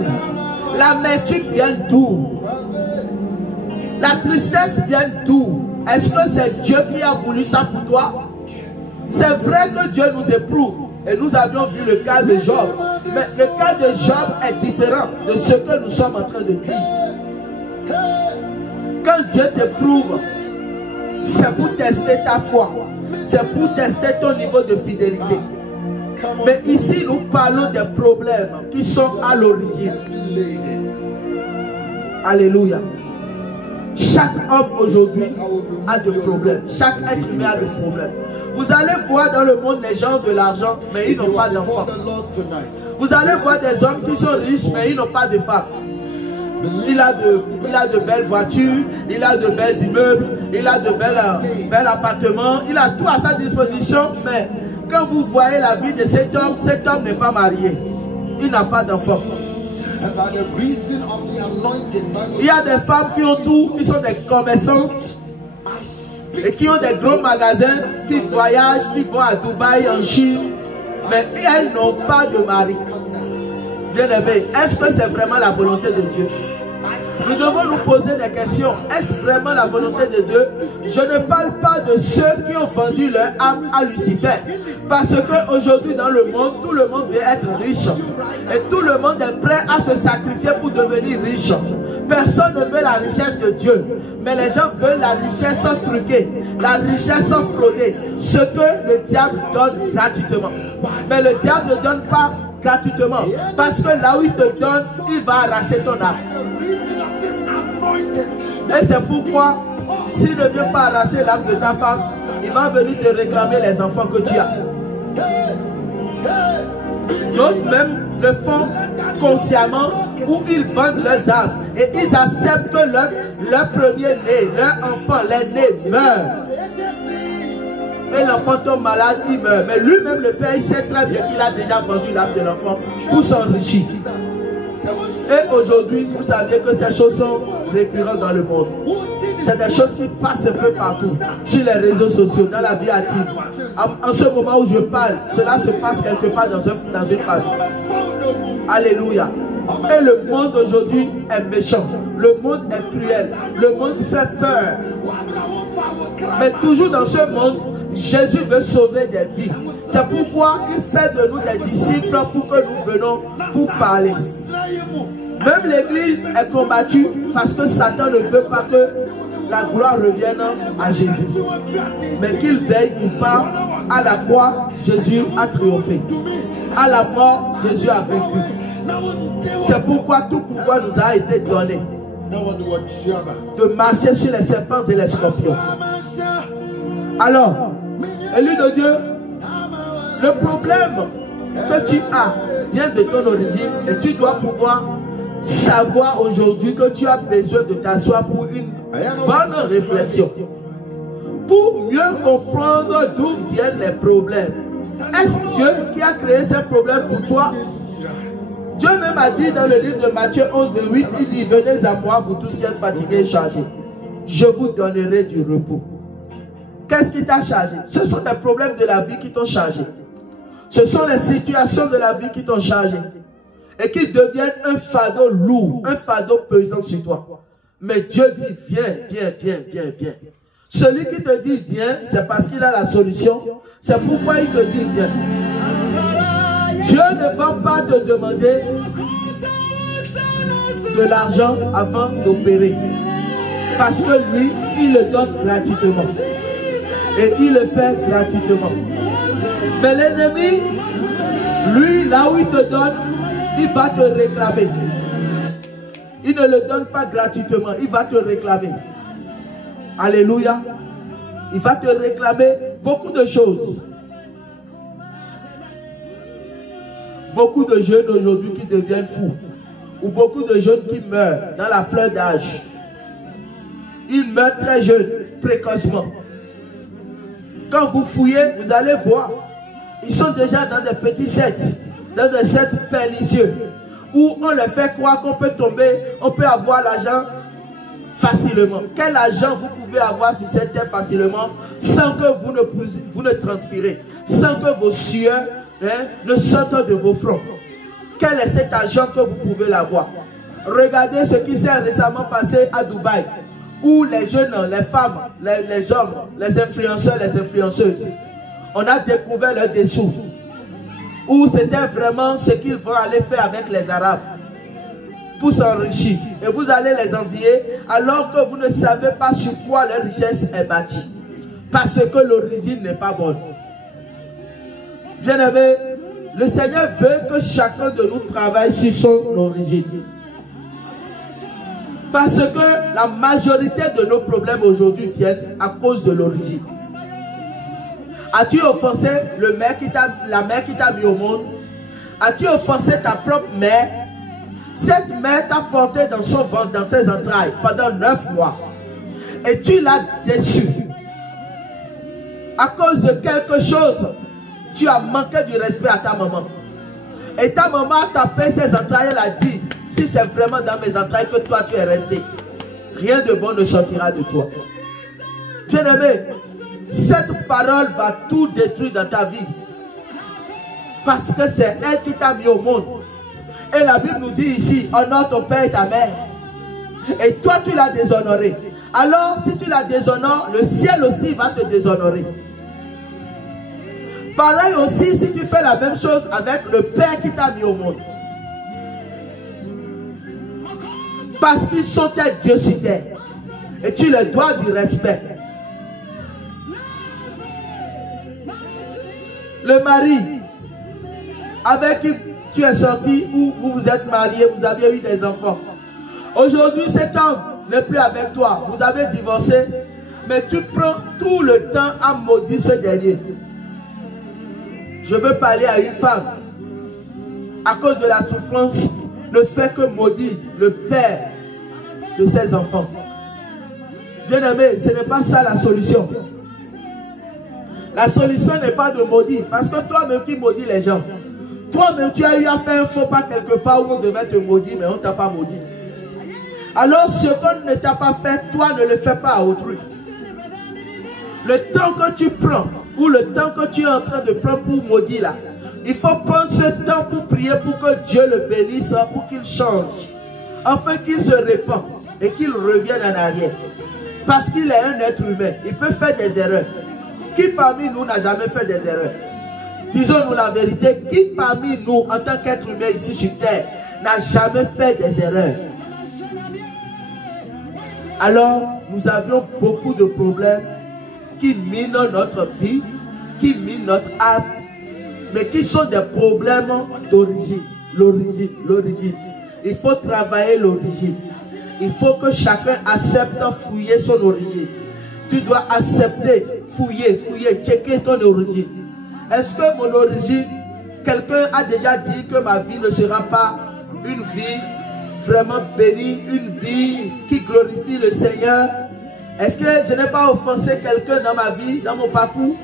L'amertume vient d'où? La tristesse vient d'où? Est-ce que c'est Dieu qui a voulu ça pour toi? C'est vrai que Dieu nous éprouve. Et nous avions vu le cas de Job. Mais le cas de Job est différent de ce que nous sommes en train de dire. Quand Dieu t'éprouve, c'est pour tester ta foi. C'est pour tester ton niveau de fidélité. Mais ici, nous parlons des problèmes qui sont à l'origine. Alléluia. Chaque homme aujourd'hui a des problèmes. Chaque être humain a des problèmes. Vous allez voir dans le monde les gens ont de l'argent, mais ils n'ont pas d'enfants. Vous allez voir des hommes qui sont riches, mais ils n'ont pas de femmes. Il a de belles voitures, il a de belles immeubles, il a de belles appartements, il a tout à sa disposition, mais quand vous voyez la vie de cet homme n'est pas marié. Il n'a pas d'enfant. Il y a des femmes qui ont tout, qui sont des commerçantes et qui ont des gros magasins, qui voyagent, qui vont à Dubaï, en Chine, mais elles n'ont pas de mari. Bien aimé, est-ce que c'est vraiment la volonté de Dieu? Nous devons nous poser des questions. Est-ce vraiment la volonté de Dieu? Je ne parle pas de ceux qui ont vendu leur âme à Lucifer. Parce qu'aujourd'hui dans le monde, tout le monde veut être riche. Et tout le monde est prêt à se sacrifier pour devenir riche. Personne ne veut la richesse de Dieu. Mais les gens veulent la richesse truquée, la richesse fraudée. Ce que le diable donne gratuitement. Mais le diable ne donne pas gratuitement. Parce que là où il te donne, il va arracher ton âme. Et c'est pourquoi, s'il ne vient pas arracher l'âme de ta femme, il va venir te réclamer les enfants que tu as. D'autres même le font consciemment, où ils vendent leurs âmes. Et ils acceptent que leur premier-né, leur enfant, l'aîné, meurt. Et l'enfant tombe malade, il meurt. Mais lui-même, le père, il sait très bien qu'il a déjà vendu l'âme de l'enfant pour s'enrichir. Et aujourd'hui, vous savez que ces choses sont récurrentes dans le monde. C'est des choses qui passent un peu partout, sur les réseaux sociaux, dans la vie active. En ce moment où je parle, cela se passe quelque part dans une famille. Alléluia. Et le monde aujourd'hui est méchant. Le monde est cruel. Le monde fait peur. Mais toujours dans ce monde, Jésus veut sauver des vies. C'est pourquoi il fait de nous des disciples pour que nous venons pour parler. Même l'église est combattue parce que Satan ne veut pas que la gloire revienne à Jésus. Mais qu'il veille ou pas, à la croix, Jésus a triomphé. À la mort, Jésus a vaincu. C'est pourquoi tout pouvoir nous a été donné de marcher sur les serpents et les scorpions. Alors, élu de Dieu, le problème que tu as vient de ton origine et tu dois pouvoir savoir aujourd'hui que tu as besoin de t'asseoir pour une bonne réflexion. Pour mieux comprendre d'où viennent les problèmes. Est-ce Dieu qui a créé ces problèmes pour toi? Dieu même a dit dans le livre de Matthieu 11, 8, il dit: venez à moi, vous tous qui êtes fatigués et chargés. Je vous donnerai du repos. Qu'est-ce qui t'a chargé? Ce sont des problèmes de la vie qui t'ont chargé. Ce sont les situations de la vie qui t'ont chargé. Et qui deviennent un fardeau lourd, un fardeau pesant sur toi. Mais Dieu dit: viens, viens, viens, viens, viens. Celui qui te dit viens, c'est parce qu'il a la solution. C'est pourquoi il te dit viens. Dieu ne va pas te demander de l'argent avant d'opérer. Parce que lui, il le donne gratuitement. Et il le fait gratuitement. Mais l'ennemi, lui, là où il te donne, il va te réclamer. Il ne le donne pas gratuitement, il va te réclamer. Alléluia. Il va te réclamer beaucoup de choses. Beaucoup de jeunes aujourd'hui qui deviennent fous. Ou beaucoup de jeunes qui meurent dans la fleur d'âge. Ils meurent très jeunes, précocement. Quand vous fouillez, vous allez voir. Ils sont déjà dans des petits sets, dans des sets pernicieux, où on leur fait croire qu'on peut tomber, on peut avoir l'argent facilement. Quel argent vous pouvez avoir sur cette terre facilement sans que vous ne transpirez, sans que vos sueurs ne sortent de vos fronts? Quel est cet argent que vous pouvez l'avoir? Regardez ce qui s'est récemment passé à Dubaï, où les jeunes, les femmes, les hommes, les influenceurs, les influenceuses, on a découvert leurs dessous, où c'était vraiment ce qu'ils vont aller faire avec les Arabes pour s'enrichir. Et vous allez les envier alors que vous ne savez pas sur quoi leur richesse est bâtie. Parce que l'origine n'est pas bonne. Bien-aimés, le Seigneur veut que chacun de nous travaille sur son origine. Parce que la majorité de nos problèmes aujourd'hui viennent à cause de l'origine. As-tu offensé la mère qui t'a mis au monde? As-tu offensé ta propre mère? Cette mère t'a porté dans son ventre, dans ses entrailles, pendant 9 mois. Et tu l'as déçu. À cause de quelque chose, tu as manqué du respect à ta maman. Et ta maman a tapé ses entrailles, elle a dit, si c'est vraiment dans mes entrailles que toi tu es resté, rien de bon ne sortira de toi. Bien-aimé, cette parole va tout détruire dans ta vie. Parce que c'est elle qui t'a mis au monde. Et la Bible nous dit ici, honore ton père et ta mère. Et toi tu l'as déshonoré. Alors si tu la déshonores, le ciel aussi va te déshonorer. Pareil aussi si tu fais la même chose avec le père qui t'a mis au monde. Parce qu'ils sont tes dieux sur terre. Et tu leur dois du respect. Le mari avec qui tu es sorti ou vous vous êtes marié, vous avez eu des enfants. Aujourd'hui, cet homme n'est plus avec toi. Vous avez divorcé, mais tu prends tout le temps à maudire ce dernier. Je veux parler à une femme. À cause de la souffrance, ne fait que maudire le père de ses enfants. Bien-aimé, ce n'est pas ça la solution. La solution n'est pas de maudire, parce que toi-même qui maudis les gens, toi-même tu as eu à faire un faux pas quelque part où on devait te maudire, mais on ne t'a pas maudit. Alors ce qu'on ne t'a pas fait, toi ne le fais pas à autrui. Le temps que tu prends, ou le temps que tu es en train de prendre pour maudire là, il faut prendre ce temps pour prier pour que Dieu le bénisse, pour qu'il change, afin qu'il se répande et qu'il revienne en arrière. Parce qu'il est un être humain, il peut faire des erreurs. Qui parmi nous n'a jamais fait des erreurs? Disons-nous la vérité, qui parmi nous, en tant qu'être humain ici sur terre, n'a jamais fait des erreurs? Alors, nous avions beaucoup de problèmes qui minent notre vie, qui minent notre âme, mais qui sont des problèmes d'origine. L'origine. Il faut travailler l'origine. Il faut que chacun accepte fouiller son origine. Tu dois accepter, fouiller, checker ton origine. Est-ce que mon origine, quelqu'un a déjà dit que ma vie ne sera pas une vie vraiment bénie, une vie qui glorifie le Seigneur? Est-ce que je n'ai pas offensé quelqu'un dans ma vie, dans mon parcours?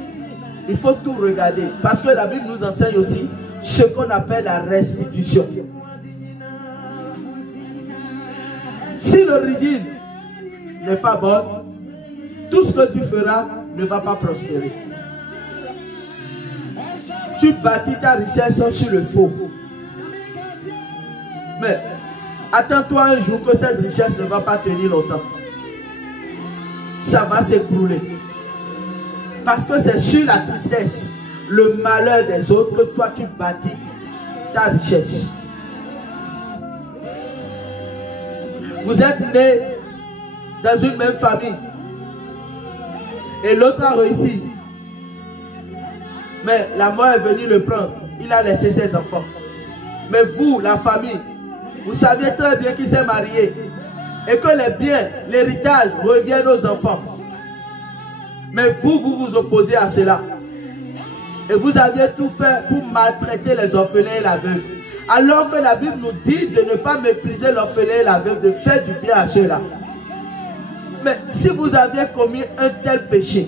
Il faut tout regarder. Parce que la Bible nous enseigne aussi ce qu'on appelle la restitution. Si l'origine n'est pas bonne, tout ce que tu feras ne va pas prospérer. Tu bâtis ta richesse sur le faux. Mais attends-toi un jour que cette richesse ne va pas tenir longtemps. Ça va s'écrouler. Parce que c'est sur la tristesse, le malheur des autres que toi tu bâtis ta richesse. Vous êtes nés dans une même famille. Et l'autre a réussi. Mais la mort est venue le prendre. Il a laissé ses enfants. Mais vous, la famille, vous saviez très bien qu'il s'est marié. Et que les biens, l'héritage reviennent aux enfants. Mais vous vous opposez à cela. Et vous aviez tout fait pour maltraiter les orphelins et la veuve. Alors que la Bible nous dit de ne pas mépriser l'orphelin et la veuve, de faire du bien à ceux-là. Mais si vous aviez commis un tel péché,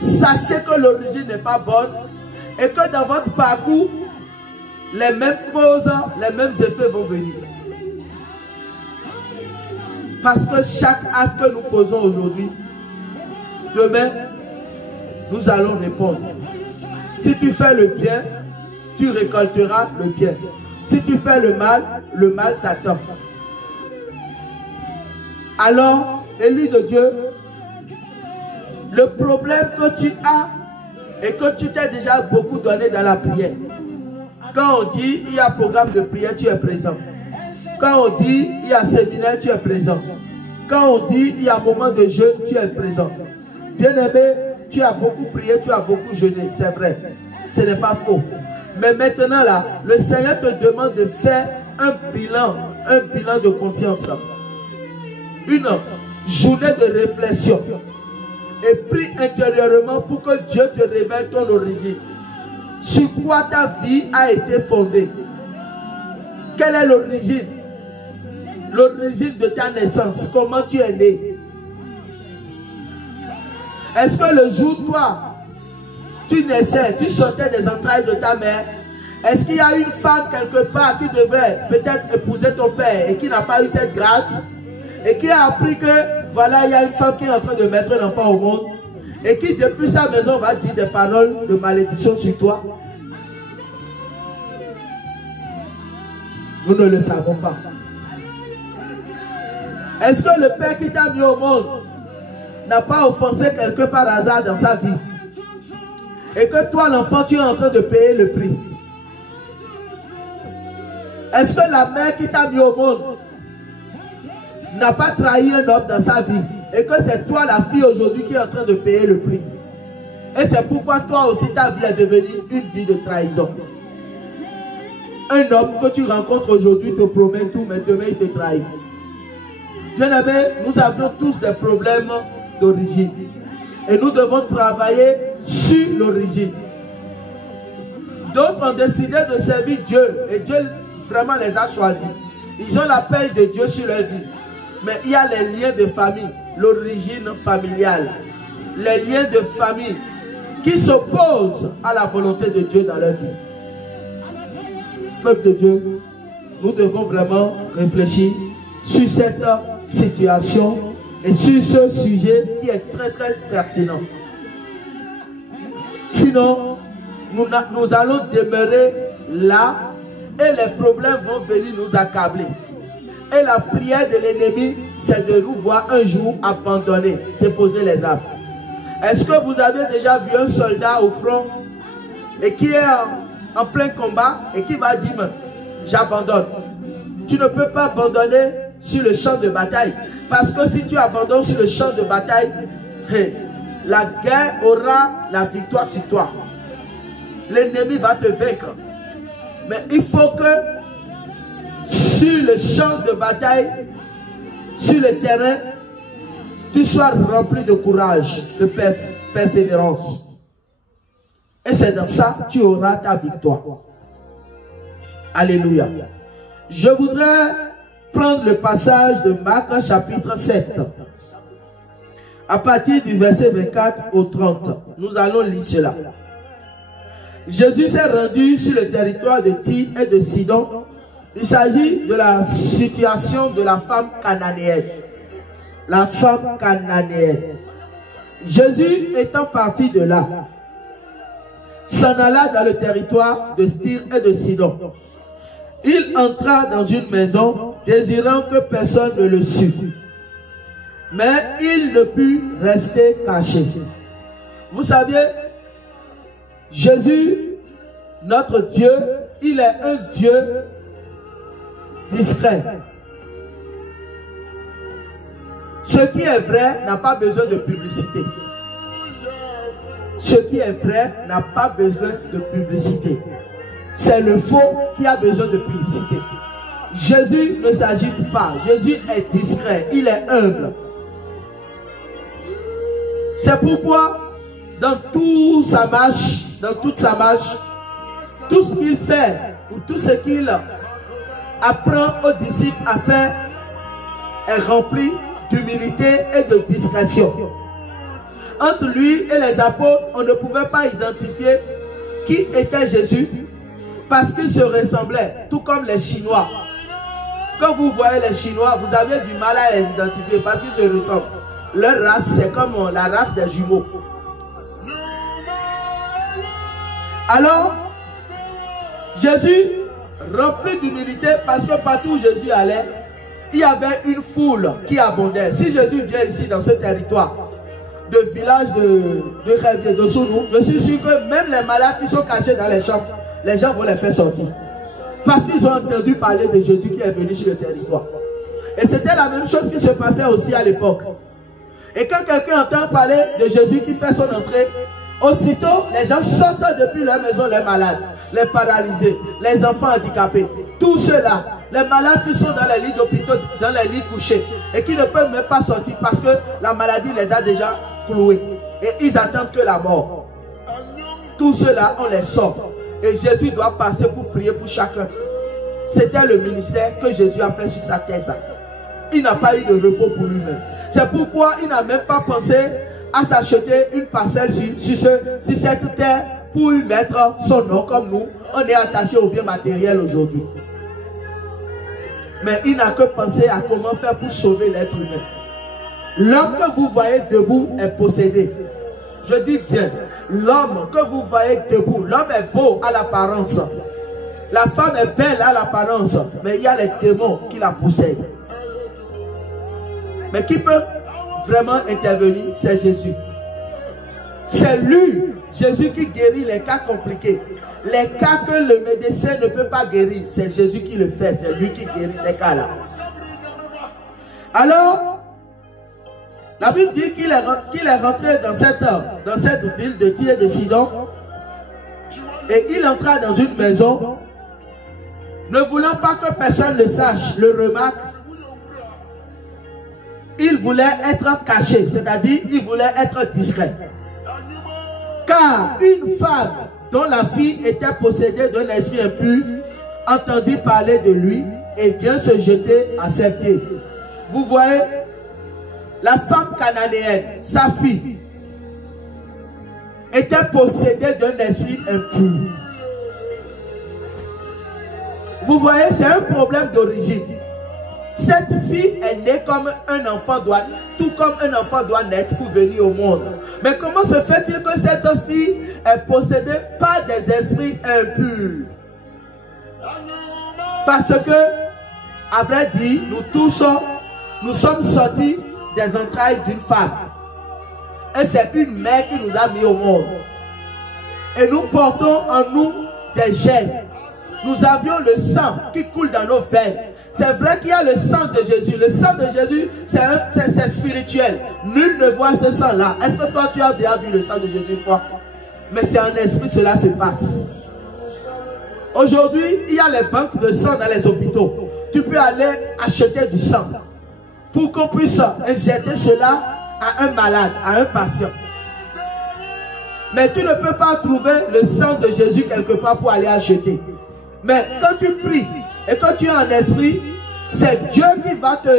sachez que l'origine n'est pas bonne et que dans votre parcours, les mêmes causes, les mêmes effets vont venir. Parce que chaque acte que nous posons aujourd'hui, demain, nous allons répondre. Si tu fais le bien, tu récolteras le bien. Si tu fais le mal t'attend. Alors, élu de Dieu, le problème que tu as et que tu t'es déjà beaucoup donné dans la prière. Quand on dit il y a programme de prière, tu es présent. Quand on dit il y a séminaire, tu es présent. Quand on dit il y a moment de jeûne, tu es présent. Bien-aimé, tu as beaucoup prié, tu as beaucoup jeûné, c'est vrai. Ce n'est pas faux. Mais maintenant là, le Seigneur te demande de faire un bilan de conscience. Une journée de réflexion. Et prie intérieurement pour que Dieu te révèle ton origine. Sur quoi ta vie a été fondée? Quelle est l'origine? L'origine de ta naissance. Comment tu es né? Est-ce que le jour toi, tu naissais, tu sortais des entrailles de ta mère? Est-ce qu'il y a une femme quelque part qui devrait peut-être épouser ton père et qui n'a pas eu cette grâce? Et qui a appris que voilà, il y a une femme qui est en train de mettre un enfant au monde et qui depuis sa maison va dire des paroles de malédiction sur toi? Nous ne le savons pas. Est-ce que le père qui t'a mis au monde n'a pas offensé quelqu'un par hasard dans sa vie? Et que toi, l'enfant, tu es en train de payer le prix? Est-ce que la mère qui t'a mis au monde n'a pas trahi un homme dans sa vie? Et que c'est toi, la fille, aujourd'hui, qui est en train de payer le prix? Et c'est pourquoi toi aussi, ta vie est devenue une vie de trahison. Un homme que tu rencontres aujourd'hui te promet tout, mais demain, il te trahit. Bien-aimé, nous avons tous des problèmes d'origine. Et nous devons travailler sur l'origine. D'autres ont décidé de servir Dieu. Et Dieu vraiment les a choisis. Ils ont l'appel de Dieu sur leur vie. Mais il y a les liens de famille. L'origine familiale. Les liens de famille qui s'opposent à la volonté de Dieu dans leur vie. Peuple de Dieu, nous devons vraiment réfléchir sur cette situation et sur ce sujet qui est très très pertinent. Sinon, nous allons demeurer là et les problèmes vont venir nous accabler. Et la prière de l'ennemi, c'est de nous voir un jour abandonnés, déposer les armes. Est-ce que vous avez déjà vu un soldat au front et qui est en plein combat et qui va dire j'abandonne? Tu ne peux pas abandonner sur le champ de bataille. Parce que si tu abandonnes sur le champ de bataille, la guerre aura la victoire sur toi. L'ennemi va te vaincre. Mais il faut que sur le champ de bataille, sur le terrain, tu sois rempli de courage, de persévérance. Et c'est dans ça que tu auras ta victoire. Alléluia. Je voudrais prendre le passage de Marc chapitre 7. À partir du verset 24 au 30. Nous allons lire cela. Jésus s'est rendu sur le territoire de Tyr et de Sidon. Il s'agit de la situation de la femme cananéenne. La femme cananéenne. Jésus étant parti de là, s'en alla dans le territoire de Tyr et de Sidon. Il entra dans une maison, désirant que personne ne le sût. Mais il ne put rester caché. Vous savez, Jésus, notre Dieu, il est un Dieu discret. Ce qui est vrai n'a pas besoin de publicité. Ce qui est vrai n'a pas besoin de publicité. C'est le faux qui a besoin de publicité. Jésus ne s'agite pas. Jésus est discret. Il est humble. C'est pourquoi dans toute sa marche, tout ce qu'il fait ou tout ce qu'il apprend aux disciples à faire est rempli d'humilité et de discrétion. entre lui et les apôtres, on ne pouvait pas identifier qui était Jésus parce qu'il se ressemblait, tout comme les Chinois. Quand vous voyez les Chinois, vous avez du mal à les identifier parce qu'ils se ressemblent. Leur race, c'est comme la race des jumeaux. Alors, Jésus, rempli d'humilité, parce que partout où Jésus allait, il y avait une foule qui abondait. Si Jésus vient ici dans ce territoire, de village de Révier, de Sounou, je suis sûr que même les malades qui sont cachés dans les champs, les gens vont les faire sortir. Parce qu'ils ont entendu parler de Jésus qui est venu sur le territoire. Et c'était la même chose qui se passait aussi à l'époque. Et quand quelqu'un entend parler de Jésus qui fait son entrée, aussitôt les gens sortent depuis leur maison, les malades, les paralysés, les enfants handicapés, tous ceux-là, les malades qui sont dans les lits d'hôpitaux, dans les lits couchés, et qui ne peuvent même pas sortir parce que la maladie les a déjà cloués. Et ils attendent que la mort. Tous ceux-là, on les sort. Et Jésus doit passer pour prier pour chacun. C'était le ministère que Jésus a fait sur sa terre. Il n'a pas eu de repos pour lui-même. C'est pourquoi il n'a même pas pensé à s'acheter une parcelle sur cette terre pour y mettre son nom comme nous. On est attaché aux biens matériels aujourd'hui. Mais il n'a que pensé à comment faire pour sauver l'être humain. L'homme que vous voyez debout est possédé. Je dis bien, l'homme que vous voyez debout, l'homme est beau à l'apparence. La femme est belle à l'apparence, mais il y a les démons qui la possèdent. Mais qui peut vraiment intervenir? C'est Jésus. C'est lui, Jésus, qui guérit les cas compliqués. Les cas que le médecin ne peut pas guérir, c'est Jésus qui le fait. C'est lui qui guérit ces cas-là. Alors, la Bible dit qu'il est rentré dans cette ville de Tyr et de Sidon. Et il entra dans une maison. Ne voulant pas que personne le sache, le remarque. Il voulait être caché, c'est-à-dire il voulait être discret. Car une femme dont la fille était possédée d'un esprit impur entendit parler de lui et vient se jeter à ses pieds. Vous voyez, la femme cananéenne, sa fille, était possédée d'un esprit impur. Vous voyez, c'est un problème d'origine. Cette fille est née comme un enfant doit, tout comme un enfant doit naître pour venir au monde. Mais comment se fait-il que cette fille est possédée par des esprits impurs? Parce que, à vrai dire, nous tous, nous sommes sortis des entrailles d'une femme. Et c'est une mère qui nous a mis au monde. Et nous portons en nous des gènes. Nous avions le sang qui coule dans nos veines. C'est vrai qu'il y a le sang de Jésus. Le sang de Jésus, c'est spirituel. Nul ne voit ce sang-là. Est-ce que toi, tu as déjà vu le sang de Jésus une fois? Mais c'est en esprit, cela se passe. Aujourd'hui, il y a les banques de sang dans les hôpitaux. Tu peux aller acheter du sang pour qu'on puisse injecter cela à un malade, à un patient. Mais tu ne peux pas trouver le sang de Jésus quelque part pour aller acheter. Mais quand tu pries et quand tu es en esprit, c'est Dieu qui va te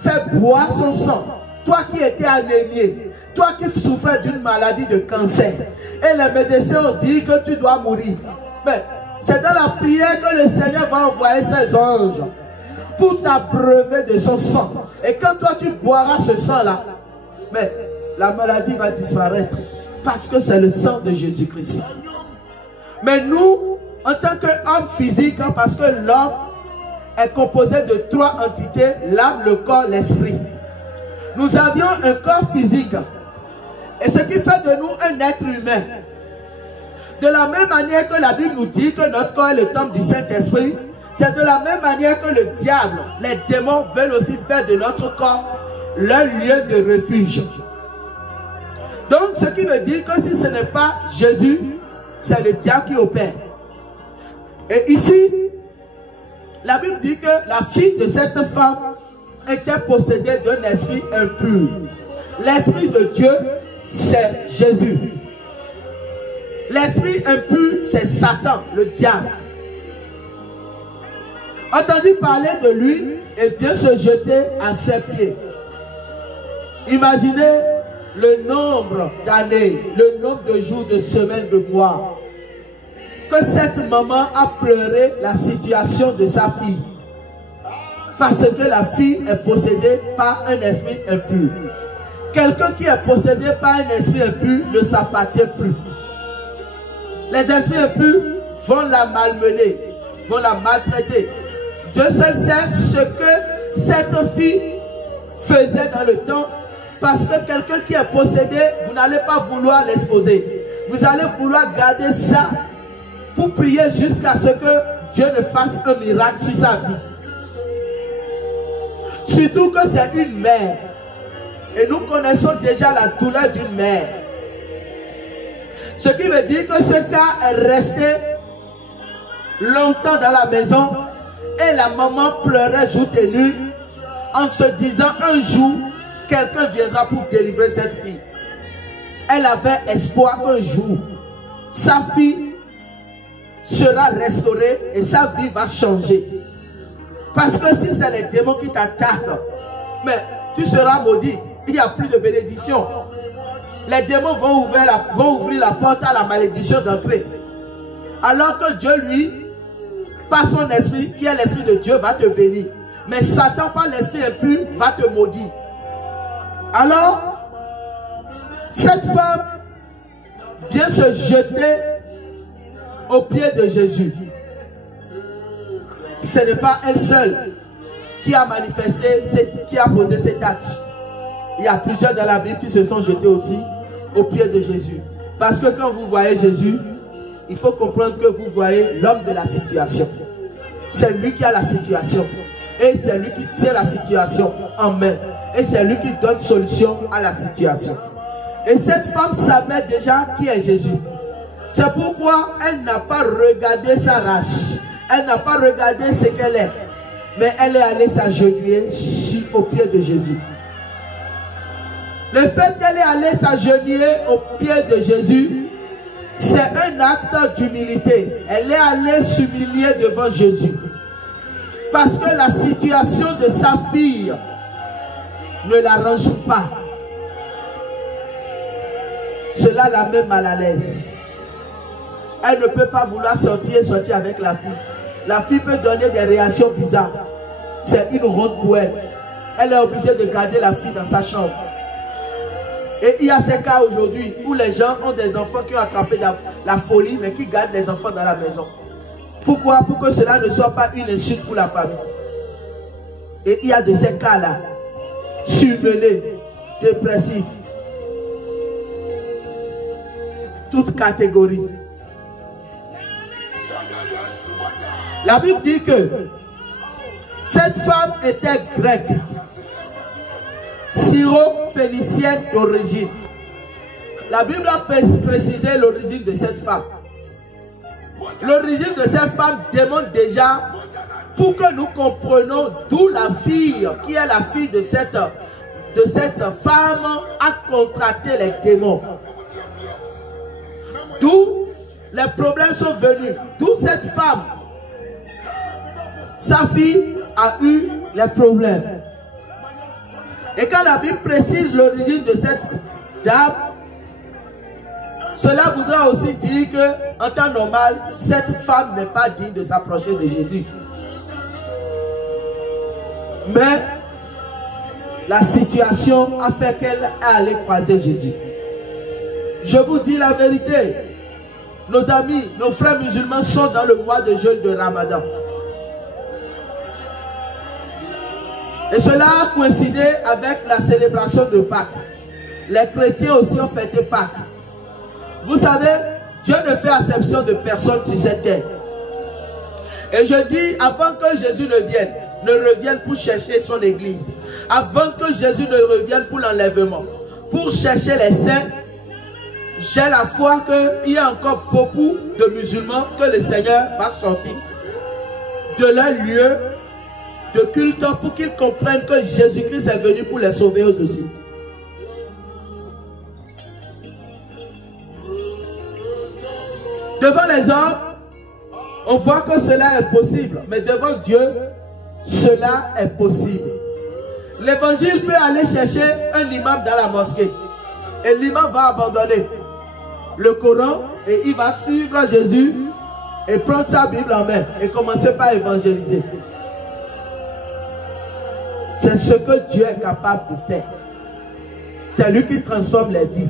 faire boire son sang. Toi qui étais anémié, toi qui souffrais d'une maladie de cancer, et les médecins ont dit que tu dois mourir. Mais c'est dans la prière que le Seigneur va envoyer ses anges pour t'abreuver de son sang. Et quand toi tu boiras ce sang-là, mais la maladie va disparaître. Parce que c'est le sang de Jésus-Christ. Mais nous, en tant qu'homme physique, parce que l'homme est composé de 3 entités, l'âme, le corps, l'esprit. Nous avions un corps physique. Et ce qui fait de nous un être humain. De la même manière que la Bible nous dit que notre corps est le temple du Saint-Esprit, c'est de la même manière que le diable, les démons veulent aussi faire de notre corps leur lieu de refuge. Donc, ce qui veut dire que si ce n'est pas Jésus, c'est le diable qui opère. Et ici, la Bible dit que la fille de cette femme était possédée d'un esprit impur. L'esprit de Dieu, c'est Jésus. L'esprit impur, c'est Satan, le diable. Entendu parler de lui et vient se jeter à ses pieds. Imaginez le nombre d'années, le nombre de jours, de semaines, de mois, que cette maman a pleuré la situation de sa fille. Parce que la fille est possédée par un esprit impur. Quelqu'un qui est possédé par un esprit impur ne s'appartient plus. Les esprits impurs vont la malmener, vont la maltraiter. Dieu seul sait ce que cette fille faisait dans le temps. Parce que quelqu'un qui est possédé, vous n'allez pas vouloir l'exposer. Vous allez vouloir garder ça pour prier jusqu'à ce que Dieu ne fasse un miracle sur sa vie. Surtout que c'est une mère. Et nous connaissons déjà la douleur d'une mère. Ce qui veut dire que ce cas est resté longtemps dans la maison. Et la maman pleurait jour et nuit en se disant un jour, quelqu'un viendra pour délivrer cette fille. Elle avait espoir qu'un jour, sa fille sera restaurée et sa vie va changer. Parce que si c'est les démons qui t'attaquent, mais tu seras maudit. Il n'y a plus de bénédiction. Les démons vont ouvrir la porte à la malédiction d'entrée. Alors que Dieu, lui, par son esprit, qui est l'esprit de Dieu, va te bénir. Mais Satan, par l'esprit impur, va te maudire. Alors, cette femme vient se jeter aux pieds de Jésus. Ce n'est pas elle seule qui a manifesté, qui a posé cet acte. Il y a plusieurs dans la Bible qui se sont jetés aussi aux pieds de Jésus. Parce que quand vous voyez Jésus, il faut comprendre que vous voyez l'homme de la situation. C'est lui qui a la situation. Et c'est lui qui tient la situation en main. Et c'est lui qui donne solution à la situation. Et cette femme savait déjà qui est Jésus. C'est pourquoi elle n'a pas regardé sa race. Elle n'a pas regardé ce qu'elle est. Mais elle est allée s'agenouiller aux pieds de Jésus. Le fait qu'elle est allée s'agenouiller aux pieds de Jésus, c'est un acte d'humilité. Elle est allée s'humilier devant Jésus. Parce que la situation de sa fille ne l'arrange pas. Cela la met mal à l'aise. Elle ne peut pas vouloir sortir avec la fille. La fille peut donner des réactions bizarres. C'est une honte pour elle. Elle est obligée de garder la fille dans sa chambre. Et il y a ces cas aujourd'hui où les gens ont des enfants qui ont attrapé la folie, mais qui gardent les enfants dans la maison. Pourquoi? Pour que cela ne soit pas une insulte pour la famille. Et il y a de ces cas-là, surmenés, dépressifs, toute catégorie. La Bible dit que cette femme était grecque, syro-phénicienne d'origine. La Bible a précisé l'origine de cette femme. L'origine de cette femme démontre déjà, pour que nous comprenions d'où la fille, qui est la fille de cette femme, a contracté les démons. D'où les problèmes sont venus. D'où cette femme, sa fille a eu les problèmes. Et quand la Bible précise l'origine de cette dame, cela voudra aussi dire que, en temps normal, cette femme n'est pas digne de s'approcher de Jésus. Mais la situation a fait qu'elle est allée croiser Jésus. Je vous dis la vérité, nos amis, nos frères musulmans sont dans le mois de jeûne de Ramadan. Et cela a coïncidé avec la célébration de Pâques. Les chrétiens aussi ont fêté Pâques. Vous savez, Dieu ne fait acception de personne sur cette terre. Et je dis, avant que Jésus ne revienne pour chercher son église, avant que Jésus ne revienne pour l'enlèvement, pour chercher les saints, j'ai la foi qu'il y a encore beaucoup de musulmans que le Seigneur va sortir de leur lieu de culte pour qu'ils comprennent que Jésus-Christ est venu pour les sauver eux aussi. Devant les hommes, on voit que cela est possible, mais devant Dieu, cela est possible. L'évangile peut aller chercher un imam dans la mosquée. Et l'imam va abandonner le Coran et il va suivre Jésus et prendre sa Bible en main et commencer par évangéliser. C'est ce que Dieu est capable de faire. C'est lui qui transforme les vies.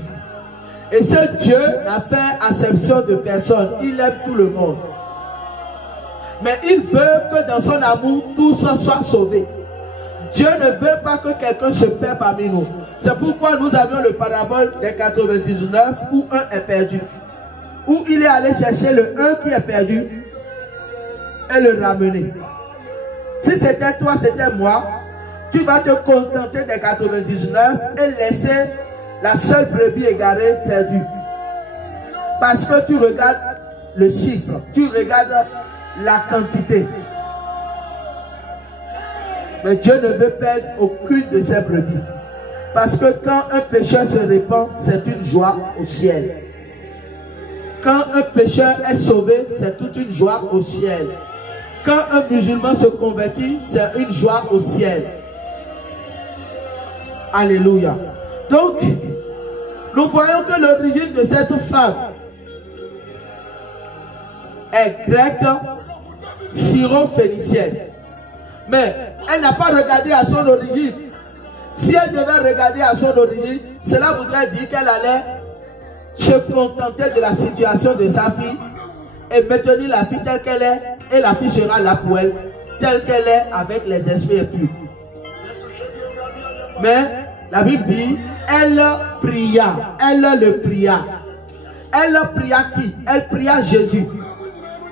Et ce Dieu n'a fait acception de personne. Il aime tout le monde. Mais il veut que dans son amour, tous soient sauvés. Dieu ne veut pas que quelqu'un se perde parmi nous. C'est pourquoi nous avions le parabole des 99 où un est perdu. Où il est allé chercher le un qui est perdu et le ramener. Si c'était toi, c'était moi, tu vas te contenter des 99 et laisser la seule brebis égarée perdue. Parce que tu regardes le chiffre, tu regardes la quantité. Mais Dieu ne veut perdre aucune de ses brebis. Parce que quand un pécheur se répand, c'est une joie au ciel. Quand un pécheur est sauvé, c'est toute une joie au ciel. Quand un musulman se convertit, c'est une joie au ciel. Alléluia. Donc, nous voyons que l'origine de cette femme est grecque, syro-phénicienne. Mais elle n'a pas regardé à son origine. Si elle devait regarder à son origine, cela voudrait dire qu'elle allait se contenter de la situation de sa fille et maintenir la fille telle qu'elle est, et la fille sera là pour elle, telle qu'elle est avec les esprits impurs. Mais la Bible dit, elle pria, elle le pria. Elle pria qui? Elle pria Jésus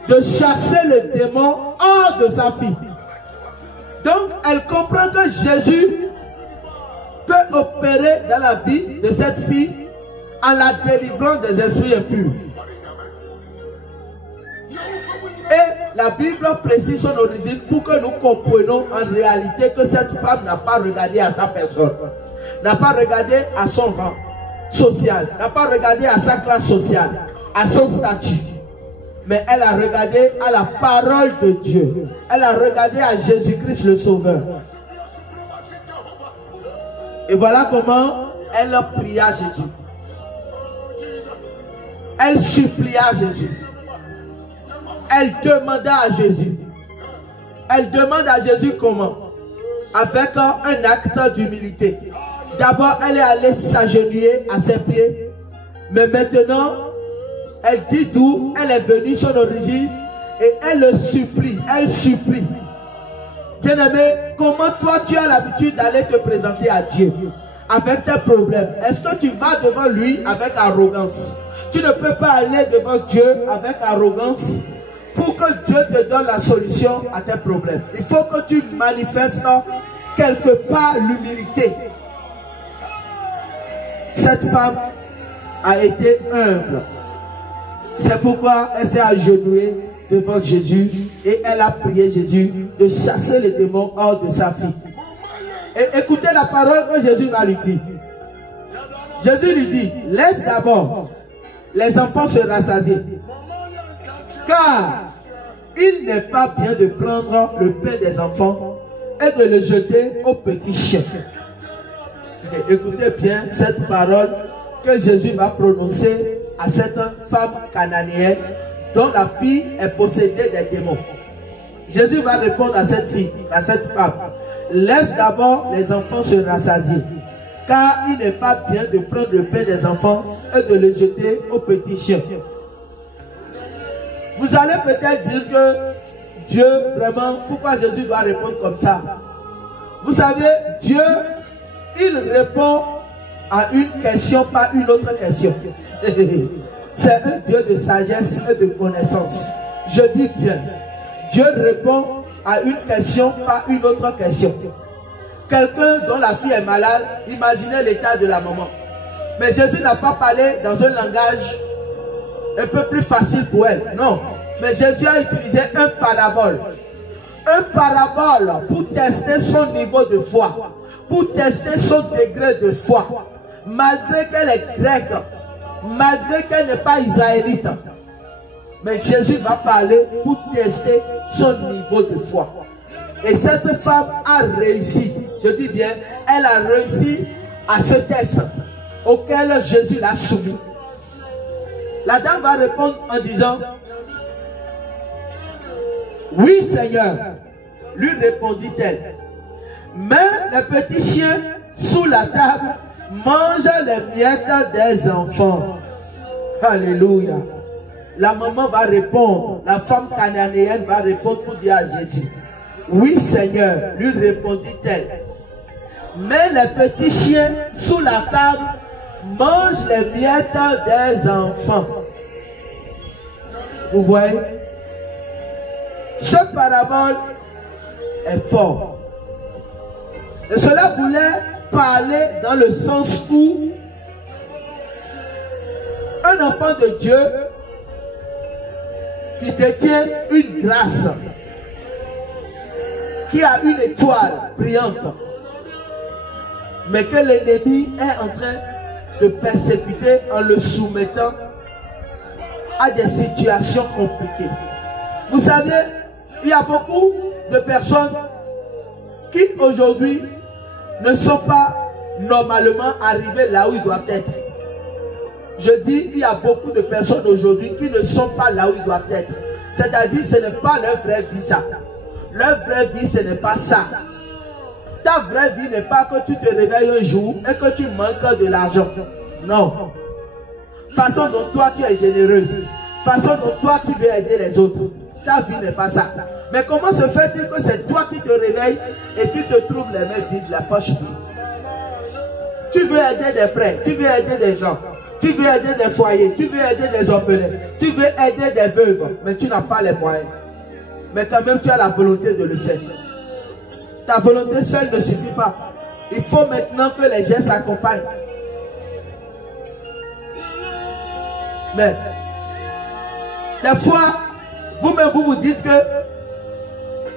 de chasser le démon hors de sa fille. Donc elle comprend que Jésus peut opérer dans la vie de cette fille en la délivrant des esprits impurs. Et la Bible précise son origine pour que nous comprenions en réalité que cette femme n'a pas regardé à sa personne, n'a pas regardé à son rang social, n'a pas regardé à sa classe sociale, à son statut. Mais elle a regardé à la parole de Dieu. Elle a regardé à Jésus-Christ le Sauveur. Et voilà comment elle pria Jésus. Elle supplia Jésus. Elle demanda à Jésus. Elle demande à Jésus comment? Avec un acte d'humilité. D'abord, elle est allée s'agenouiller à ses pieds. Mais maintenant, elle dit d'où elle est venue, son origine. Et elle le supplie. Elle supplie. Bien-aimé, comment toi tu as l'habitude d'aller te présenter à Dieu avec tes problèmes? Est-ce que tu vas devant lui avec arrogance? Tu ne peux pas aller devant Dieu avec arrogance pour que Dieu te donne la solution à tes problèmes. Il faut que tu manifestes quelque part l'humilité. Cette femme a été humble. C'est pourquoi elle s'est agenouillée devant Jésus et elle a prié Jésus de chasser les démons hors de sa fille. Et écoutez la parole que Jésus va lui dire. Jésus lui dit, laisse d'abord les enfants se rassasier, car il n'est pas bien de prendre le pain des enfants et de le jeter aux petits chiens. Et écoutez bien cette parole que Jésus va prononcer à cette femme cananéenne dont la fille est possédée des démons. Jésus va répondre à cette fille, à cette femme, laisse d'abord les enfants se rassasier, car il n'est pas bien de prendre le pain des enfants et de le jeter aux petits chiens. Vous allez peut-être dire que Dieu, vraiment, pourquoi Jésus doit répondre comme ça? Vous savez, Dieu, il répond à une question, pas une autre question. C'est un Dieu de sagesse et de connaissance. Je dis bien, Dieu répond à une question, pas une autre question. Quelqu'un dont la fille est malade, imaginez l'état de la maman. Mais Jésus n'a pas parlé dans un langage un peu plus facile pour elle. Non. Mais Jésus a utilisé un parabole. Un parabole pour tester son niveau de foi. Pour tester son degré de foi. Malgré qu'elle est grecque. Malgré qu'elle n'est pas israélite. Mais Jésus va parler pour tester son niveau de foi. Et cette femme a réussi. Je dis bien, elle a réussi à ce test. auquel Jésus l'a soumis. La dame va répondre en disant, oui Seigneur, lui répondit-elle. Mais les petits chiens sous la table mangent les miettes des enfants. Alléluia. La maman va répondre, la femme cananéenne va répondre pour dire à Jésus, oui Seigneur, lui répondit-elle. Mais les petits chiens sous la table mangent les miettes des enfants. Vous voyez? Cette parabole est forte. Et cela voulait parler dans le sens où un enfant de Dieu qui détient une grâce, qui a une étoile brillante, mais que l'ennemi est en train de persécuter en le soumettant à des situations compliquées. Vous savez, il y a beaucoup de personnes qui aujourd'hui ne sont pas normalement arrivées là où ils doivent être. Je dis, il y a beaucoup de personnes aujourd'hui qui ne sont pas là où ils doivent être. C'est-à-dire, ce n'est pas leur vraie vie ça. Leur vraie vie, ce n'est pas ça. Ta vraie vie n'est pas que tu te réveilles un jour et que tu manques de l'argent. Non. Façon dont toi tu es généreuse. Façon dont toi tu veux aider les autres. Ta vie n'est pas ça. Mais comment se fait-il que c'est toi qui te réveilles et tu te trouves les mains vides, la poche vide? Tu veux aider des frères, tu veux aider des gens, tu veux aider des foyers, tu veux aider des orphelins, tu veux aider des veuves, mais tu n'as pas les moyens. Mais quand même tu as la volonté de le faire. Ta volonté seule ne suffit pas. Il faut maintenant que les gens s'accompagnent. Mais des fois, vous-même vous dites que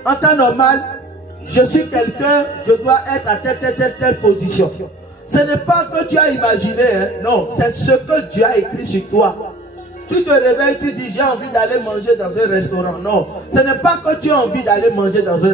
en temps normal, je suis quelqu'un, je dois être à telle position. Ce n'est pas que tu as imaginé, hein? Non, c'est ce que Dieu a écrit sur toi. Tu te réveilles, tu dis j'ai envie d'aller manger dans un restaurant. Non, ce n'est pas que tu as envie d'aller manger dans un restaurant.